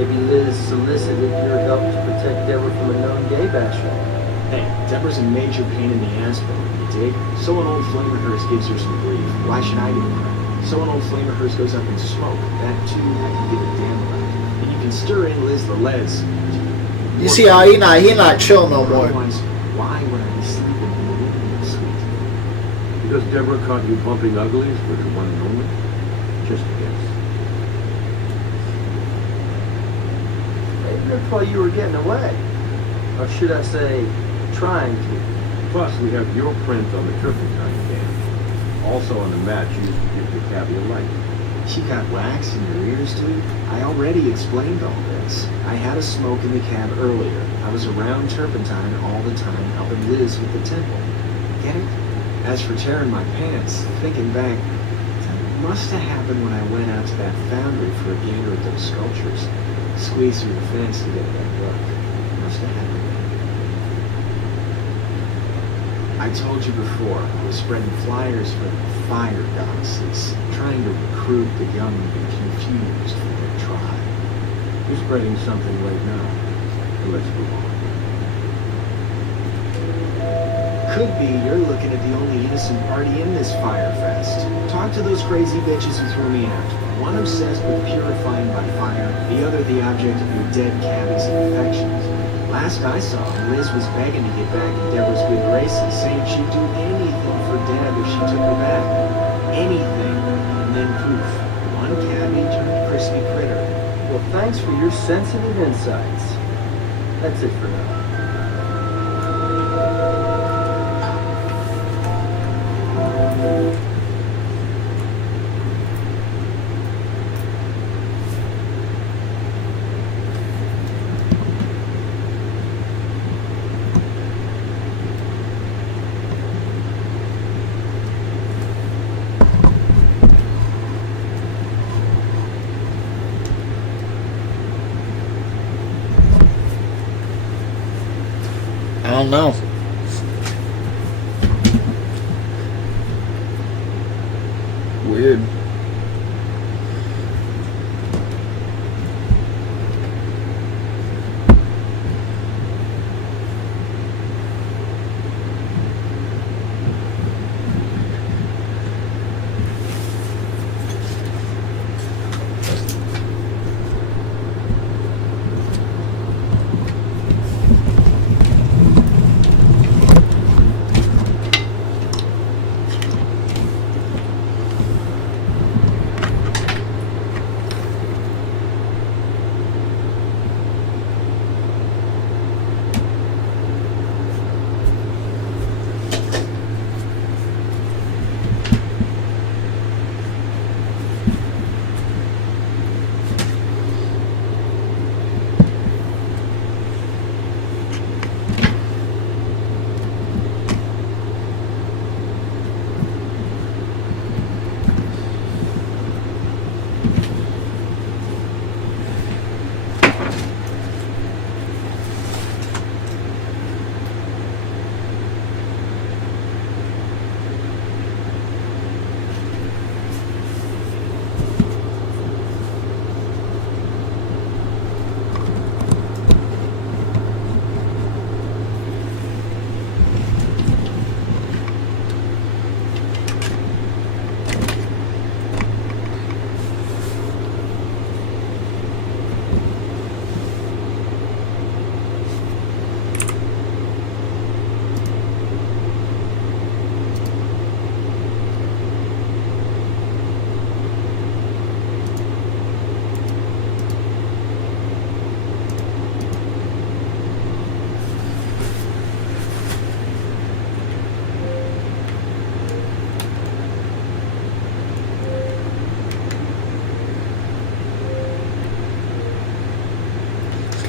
Maybe Liz solicited your help to protect Deborah from a known gay basher. Hey, Deborah's a major pain in the ass, but you dig? So an old flame of hers gives her some grief. Why should I give her? So an old flame of hers goes up in smoke. That too, I can give a damn about. And you can stir in Liz the Les. You see how he not chill no more. Otherwise, why would I be sleeping in the living suite? Because Deborah caught you bumping uglies with the one and only? Just a guess. Maybe that's why you were getting away. Or should I say, trying to. Plus, we have your print on the turpentine can. Also on the match used to give the cabbie a light. You got wax in your ears, dude? I already explained all this. I had a smoke in the cab earlier. I was around turpentine all the time, helping Liz with the temple. Get it? As for tearing my pants, thinking back, it must have happened when I went out to that foundry for a gander at those sculptures. Squeezed through the fence to get that book. Must have happened. I told you before, I was spreading flyers for the fire goddesses, trying to recruit the young and confused for their tribe. You're spreading something right now. Let's move on. Could be you're looking at the only innocent party in this fire fest. Talk to those crazy bitches who threw me out. One obsessed with purifying by fire, the other the object of your dead cabbie's affections. Last I saw, Liz was begging to get back in Deborah's good graces, saying she'd do anything for Deb if she took her back. Anything. And then poof, one cabbie turned crispy critter. Well, thanks for your sensitive insights. That's it for now. I don't know. Weird.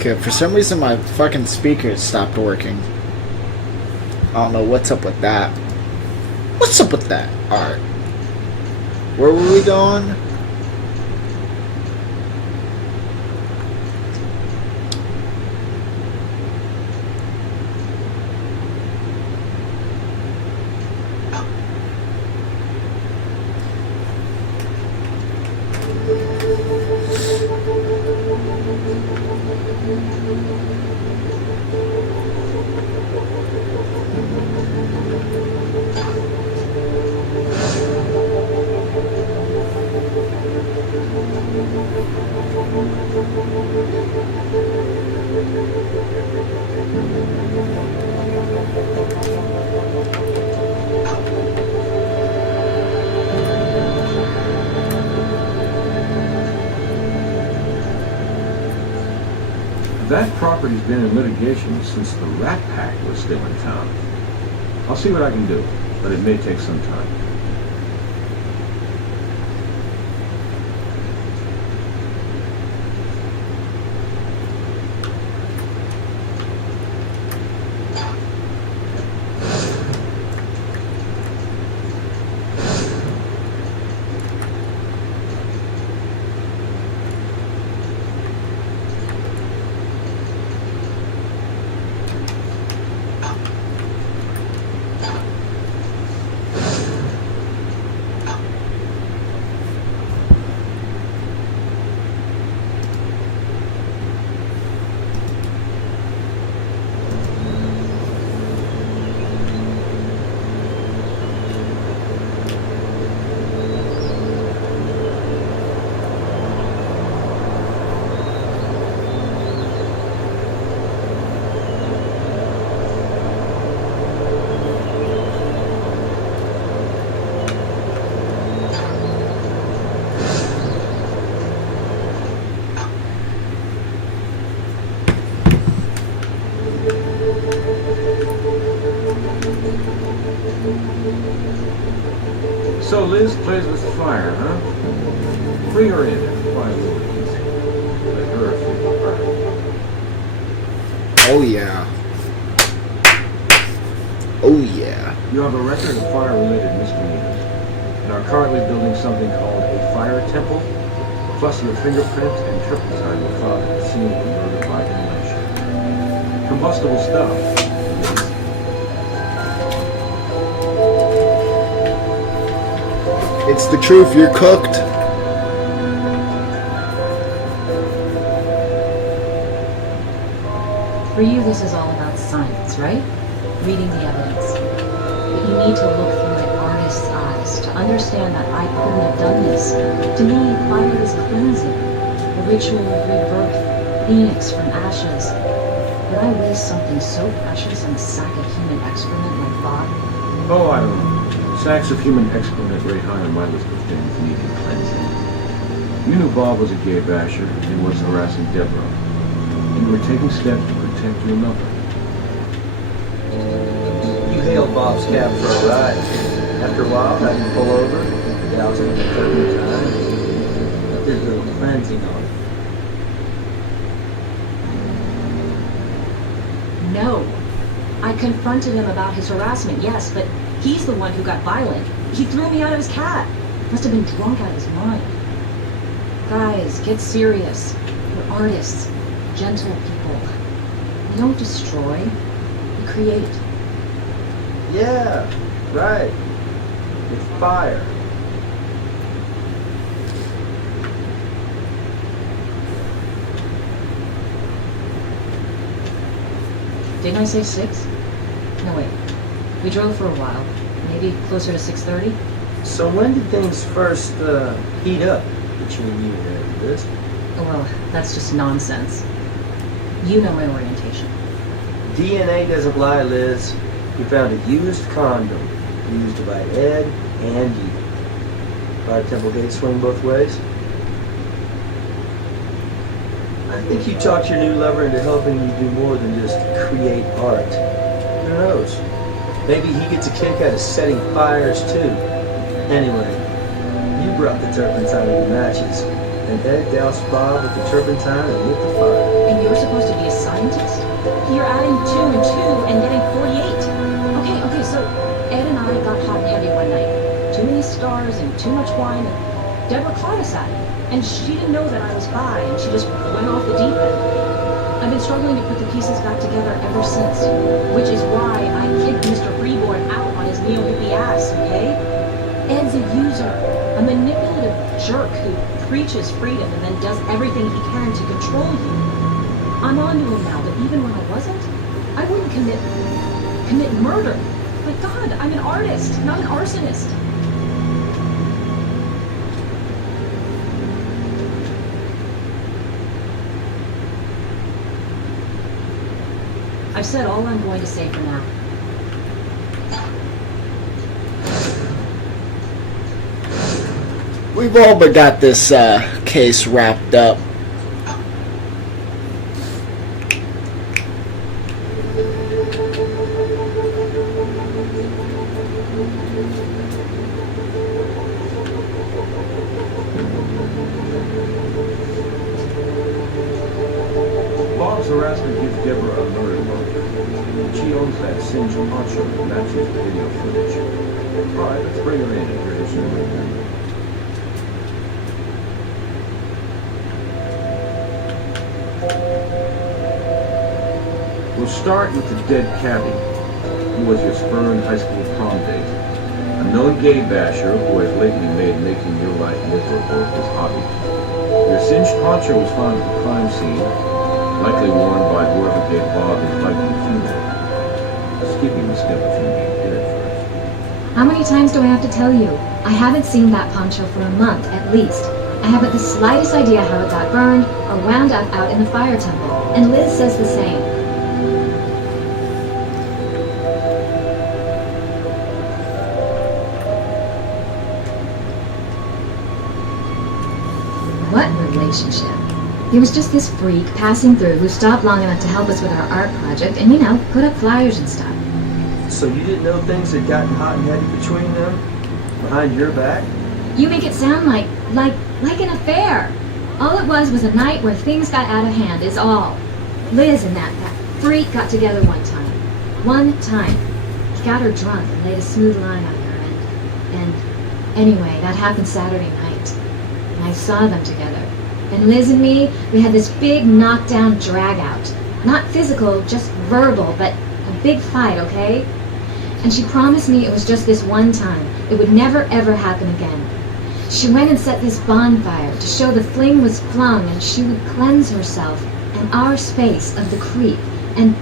Okay, for some reason my fucking speakers stopped working. I don't know what's up with that. What's up with that? Alright. Where were we going? That property's been in litigation since the Rat Pack was still in town. I'll see what I can do, but it may take some time. So Liz plays with fire, huh? Bring her in and fly a little easy. Let her feel the burn. Oh yeah. Oh yeah. You have a record of fire-related misdemeanors and are currently building something called a fire temple, plus your fingerprint and turpentine were found at the scene of the murder by inhalation. Combustible stuff. It's the truth, you're cooked. For you, this is all about science, right? Reading the evidence. But you need to look through an artist's eyes to understand that I couldn't have done this. To me, fire is cleansing, a ritual of rebirth, phoenix from ashes. Would I waste something so precious on a sack of human excrement like Bob? Oh, I don't know. Sacks of human excrement rate high on my list of things needing cleansing. You knew Bob was a gay basher and was harassing Deborah. And you were taking steps to protect your lover. You hailed Bob's cab for a ride. After a while, had him pull over, douse him with a turpentine, did a little cleansing on him. No. I confronted him about his harassment, yes, but he's the one who got violent. He threw me out of his cab. Must have been drunk out of his mind. Guys, get serious. We're artists, gentle people. We don't destroy, we create. Yeah, right. With fire. Didn't I say 6? No, wait. We drove for a while. Maybe closer to 6:30? So when did things first heat up between you and Liz? Oh, well, that's just nonsense. You know my orientation. DNA doesn't lie, Liz. We found a used condom, used by Ed and you. Fire temple gate swing both ways? I think you talked your new lover into helping you do more than just create art. Who knows? Maybe he gets a kick out of setting fires too. Anyway, you brought the turpentine and the matches, and Ed doused Bob with the turpentine and lit the fire. And you're supposed to be a scientist? You're adding 2 and 2 and getting 48. Okay, so Ed and I got hot and heavy one night. Too many stars and too much wine, and Deborah caught us at it. And she didn't know that I was bi, and she just went off the deep end. I've been struggling to put the pieces back together ever since, which is why I kicked Mr. Freeborn out on his neo-hippie ass, okay? Ed's a user, a manipulative jerk who preaches freedom and then does everything he can to control you. I'm onto him now, but even when I wasn't, I wouldn't commit murder. My God, I'm an artist, not an arsonist. I've said all I'm going to say for now. We've all but got this case wrapped up. Bob's harassment gives Deborah a murder motive. She owns that singed poncho that matches the video footage. All right, let's bring her in and hear her story. We'll start with the dead cabbie, who was your spurned high school prom date. A known gay basher who has lately made making your life miserable his hobby. Your singed poncho was found at the crime scene, likely worn by whoever gave Bob his Viking funeral. Skipping the step of him being dead first. How many times do I have to tell you? I haven't seen that poncho for a month, at least. I haven't the slightest idea how it got burned or wound up out in the fire temple. And Liz says the same. What relationship? He was just this freak passing through who stopped long enough to help us with our art project and, put up flyers and stuff. So you didn't know things had gotten hot and heavy between them? Behind your back? You make it sound like an affair. All it was a night where things got out of hand, is all. Liz and that freak got together one time. One time. He got her drunk and laid a smooth line on her, and anyway, that happened Saturday night. And I saw them together. And Liz and me, we had this big knockdown drag out. Not physical, just verbal, but a big fight, okay? And she promised me it was just this one time. It would never ever happen again. She went and set this bonfire to show the fling was flung and she would cleanse herself and our space of the creep. And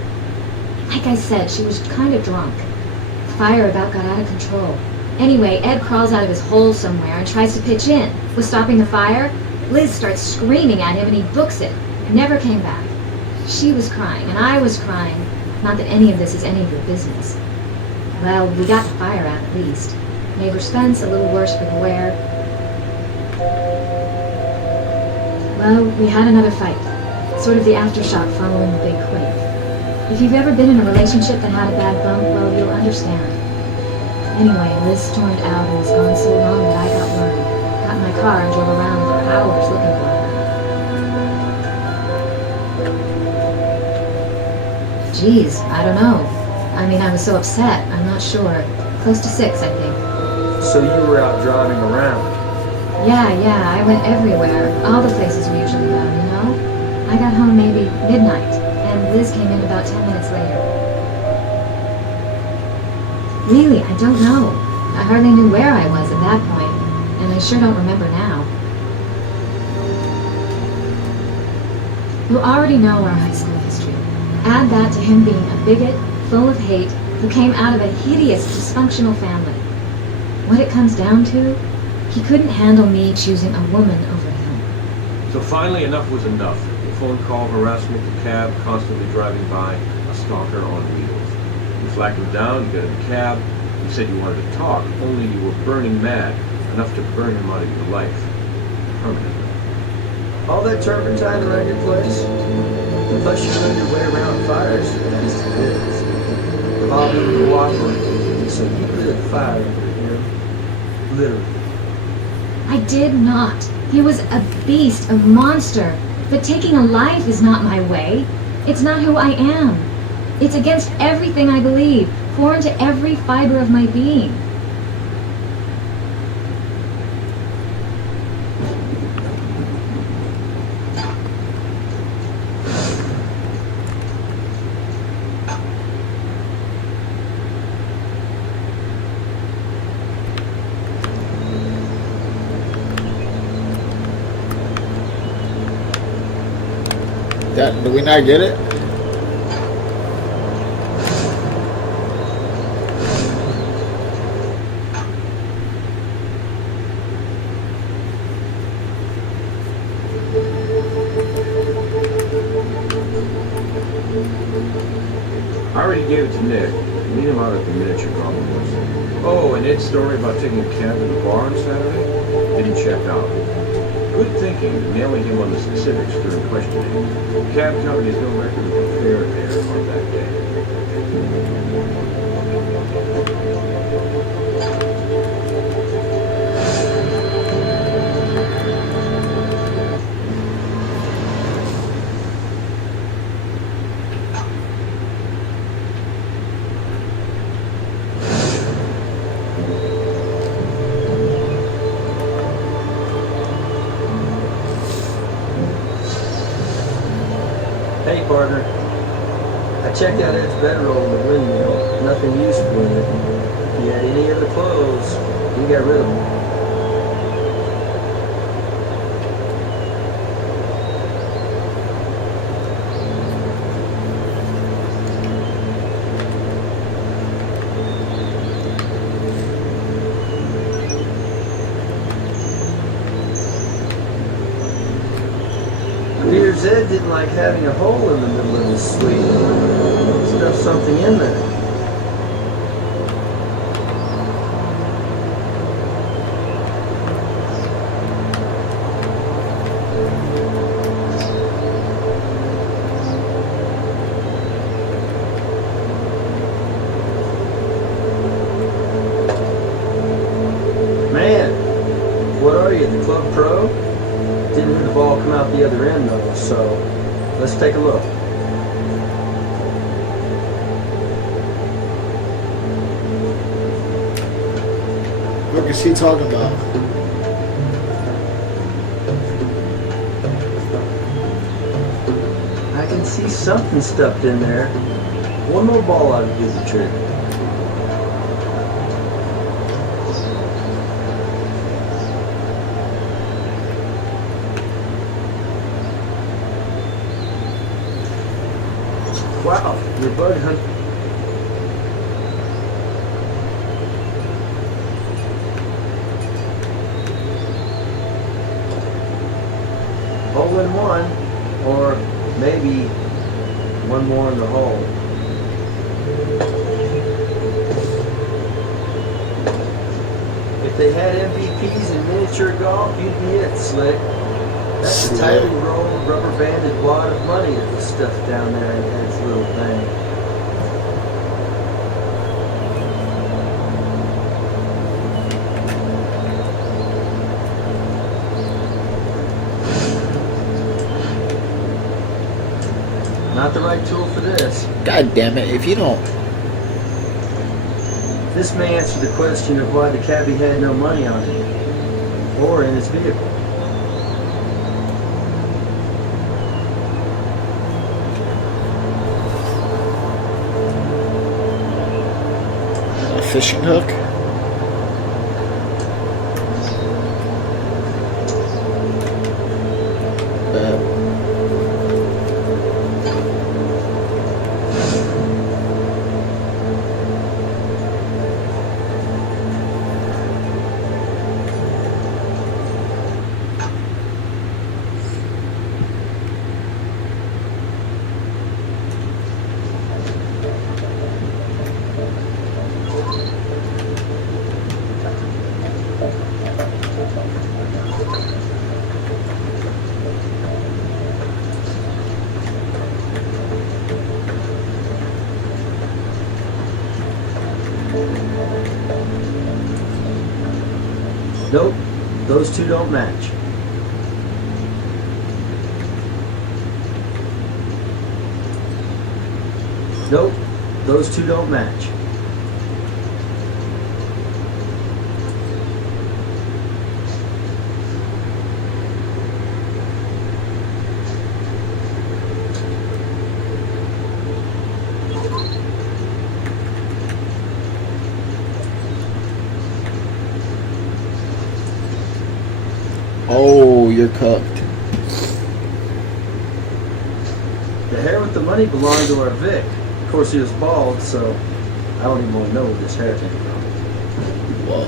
like I said, she was kind of drunk. The fire about got out of control. Anyway, Ed crawls out of his hole somewhere and tries to pitch in. Was stopping the fire? Liz starts screaming at him and he books it. And never came back. She was crying and I was crying. Not that any of this is any of your business. Well, we got the fire out at least. Neighbor Spence, a little worse for the wear. Well, we had another fight. Sort of the aftershock following the big quake. If you've ever been in a relationship that had a bad bump, well, you'll understand. Anyway, Liz stormed out and was gone so long that I got worried. Got in my car and drove around for hours looking for her. Geez, I don't know. I was so upset. I'm not sure. Close to 6, I think. So you were out driving around? Yeah, I went everywhere. All the places we usually go, I got home maybe midnight, and Liz came in about 10 minutes later. Really, I don't know. I hardly knew where I was at that point, and I sure don't remember now. You already know our high school history. Add that to him being a bigot, full of hate, who came out of a hideous, dysfunctional family. What it comes down to, he couldn't handle me choosing a woman over him. So finally, enough was enough. The phone call, harassment, the cab, constantly driving by, a stalker on wheels. You flagged him down, you got in the cab, you said you wanted to talk, only you were burning mad, enough to burn him out of your life. Permanently. All that turpentine around your place? Plus you know your way around fires? Yes, it is. Bob would cooperate, so you lit a fire under him. Literally. I did not. He was a beast, a monster. But taking a life is not my way. It's not who I am. It's against everything I believe, foreign to every fiber of my being. Do we not get it? I already gave it to Nick. Meet him out at the miniature golf course. Oh, and Ed's story about taking a cab to the bar on Saturday didn't check out. Good thinking, nailing him on the specifics during questioning. The cab company has no record of a fare there on that day. Hey, partner. I checked out Ed's bedroll in the windmill. Nothing useful in it. If he had any of the clothes, we got rid of them. Appears Ed didn't like having a hole in the middle of his suite. Stuffed something in there. Man, what are you, the club pro? Didn't hear the ball come out the other end though, so let's take a look. What is he talking about? I can see something stuffed in there. One more ball ought to do the trick. Wow, your bug hunt. Hole in one, or maybe one more in the hole. If they had MVPs in miniature golf, you'd be it, Slick. That's a tightly rolled, rubber banded wad of money that was stuffed down there in Ed's little thing. Not the right tool for this. God damn it, if you don't. This may answer the question of why the cabbie had no money on him, or in his vehicle. A fishing hook? Nope, those two don't match. Nope, those two don't match. Oh, you're cooked. The hair with the money belonged to our Vic. Of course, he was bald, so I don't even want to know where this hair came from. Whoa.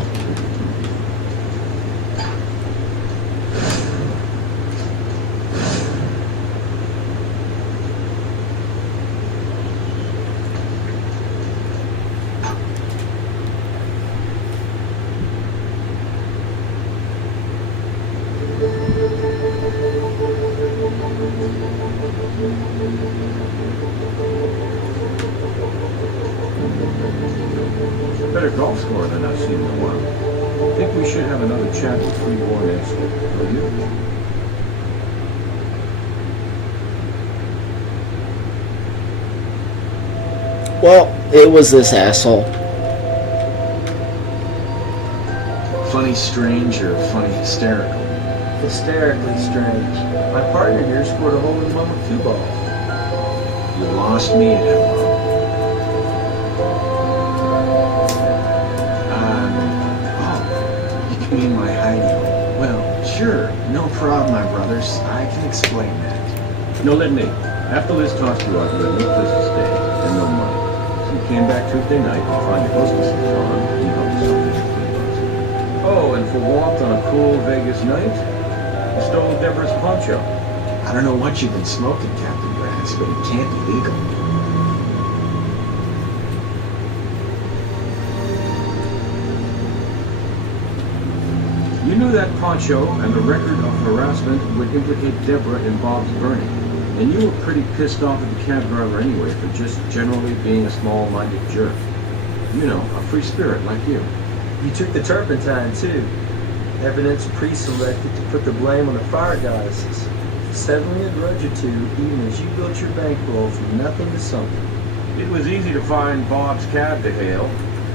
better golf scorer than I've seen in a while. I think we should have another chat with Freeborn next week, don't you? Well, it was this asshole. Funny strange or funny hysterical? Hysterically strange. My partner here scored a hole in one with 2 balls. You lost me at that one. Oh, you mean my hidey hole? Well, sure, no problem, my brothers. I can explain that. No, let me. After Liz tossed you out, you had no place to stay and no money. So you came back Tuesday night to find your hostess was gone and you helped yourself to $15. Oh, and for warmth on a cool Vegas night, you stole Deborah's poncho. I don't know what you've been smoking, Captain Grass, but it can't be legal. You knew that poncho and the record of harassment would implicate Deborah in Bob's burning. And you were pretty pissed off at the cab driver anyway for just generally being a small-minded jerk. You know, a free spirit like you. You took the turpentine, too. Evidence pre-selected to put the blame on the fire goddesses. Settling a grudge or two, even as you built your bankroll from nothing to something. It was easy to find Bob's cab to hail.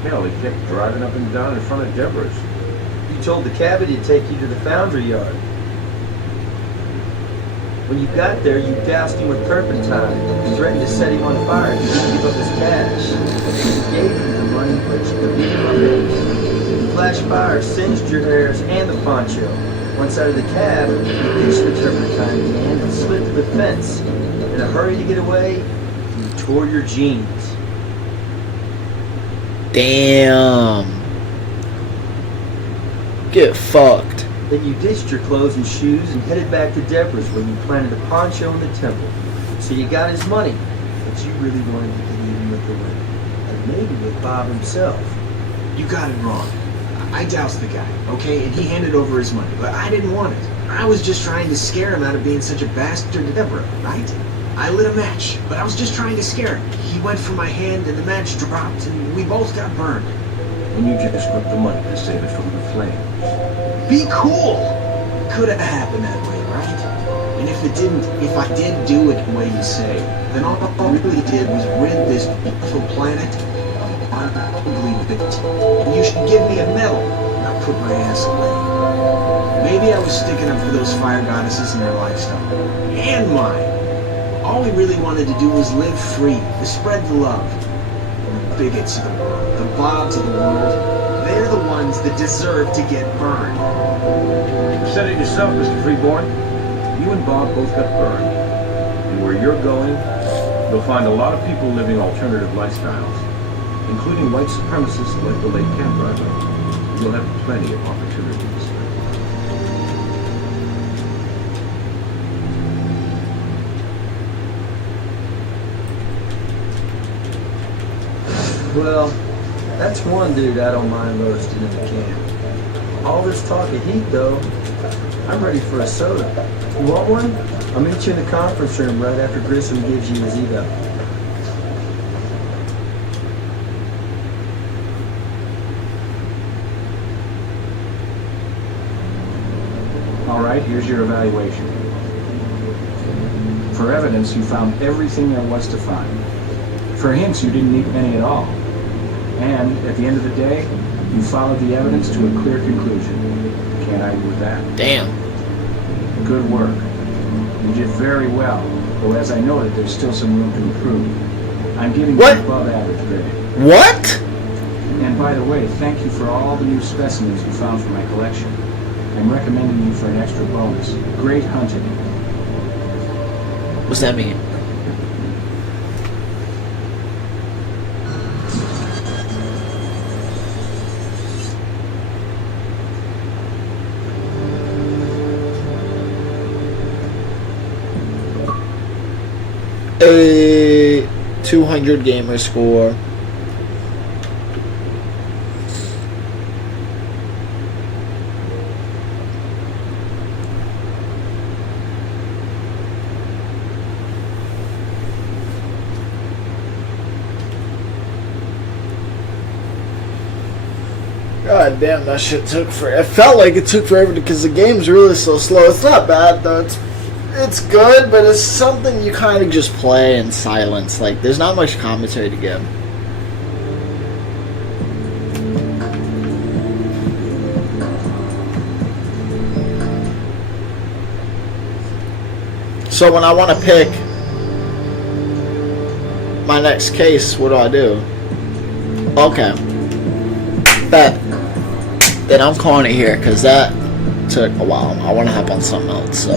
Hell, he kept driving up and down in front of Deborah's. You told the cabbie to take you to the foundry yard. When you got there, you doused him with turpentine and threatened to set him on fire if he didn't give up his cash. You gave him the money, but you beat him up anyway. The flash fire singed your hairs and the poncho. Once out of the cab, you pitched the turpentine can and slid to the fence. In a hurry to get away, you tore your jeans. Damn. Get fucked. Then you ditched your clothes and shoes and headed back to Deborah's where you planted a poncho in the temple. So you got his money, but you really wanted to leave him with the women. And maybe with Bob himself. You got it wrong. I doused the guy, okay, and he handed over his money, but I didn't want it. I was just trying to scare him out of being such a bastard to Deborah, right? I lit a match, but I was just trying to scare him. He went for my hand and the match dropped and we both got burned. And you just took the money to save it from the flames. Be cool! Could have happened that way, right? And if it didn't, if I did do it the way you say, then all I really did was rid this beautiful planet of ugly bit. And you should give me a medal, not put my ass away. Maybe I was sticking up for those fire goddesses and their lifestyle. And mine. All we really wanted to do was live free, to spread the love. And the bigots of the world, the Bobs of the world, they're the ones that deserve to get burned. You said it yourself, Mr. Freeborn. You and Bob both got burned. And where you're going, you'll find a lot of people living alternative lifestyles, including white supremacists like the late cab driver. You'll have plenty of opportunities. Well, that's one dude I don't mind roasting in the camp. All this talk of heat, though, I'm ready for a soda. You want one? I'll meet you in the conference room right after Grissom gives you his eval. All right, here's your evaluation. For evidence, you found everything there was to find. For hints, you didn't need any at all. And at the end of the day, you followed the evidence to a clear conclusion. Can't argue with that. Damn. Good work. You did very well, though as I noted, there's still some room to improve. I'm giving What? you above average grade. What? And by the way, thank you for all the new specimens you found for my collection. I'm recommending you for an extra bonus. Great hunting. What's that mean? A 200 gamer score. God damn, that shit took forever. It felt like it took forever because the game's really so slow. It's not bad though. It's good, but it's something you kind of just play in silence. Like, there's not much commentary to give. So when I want to pick my next case, what do? Okay. Bet. Then I'm calling it here because that took a while. I want to hop on something else. So.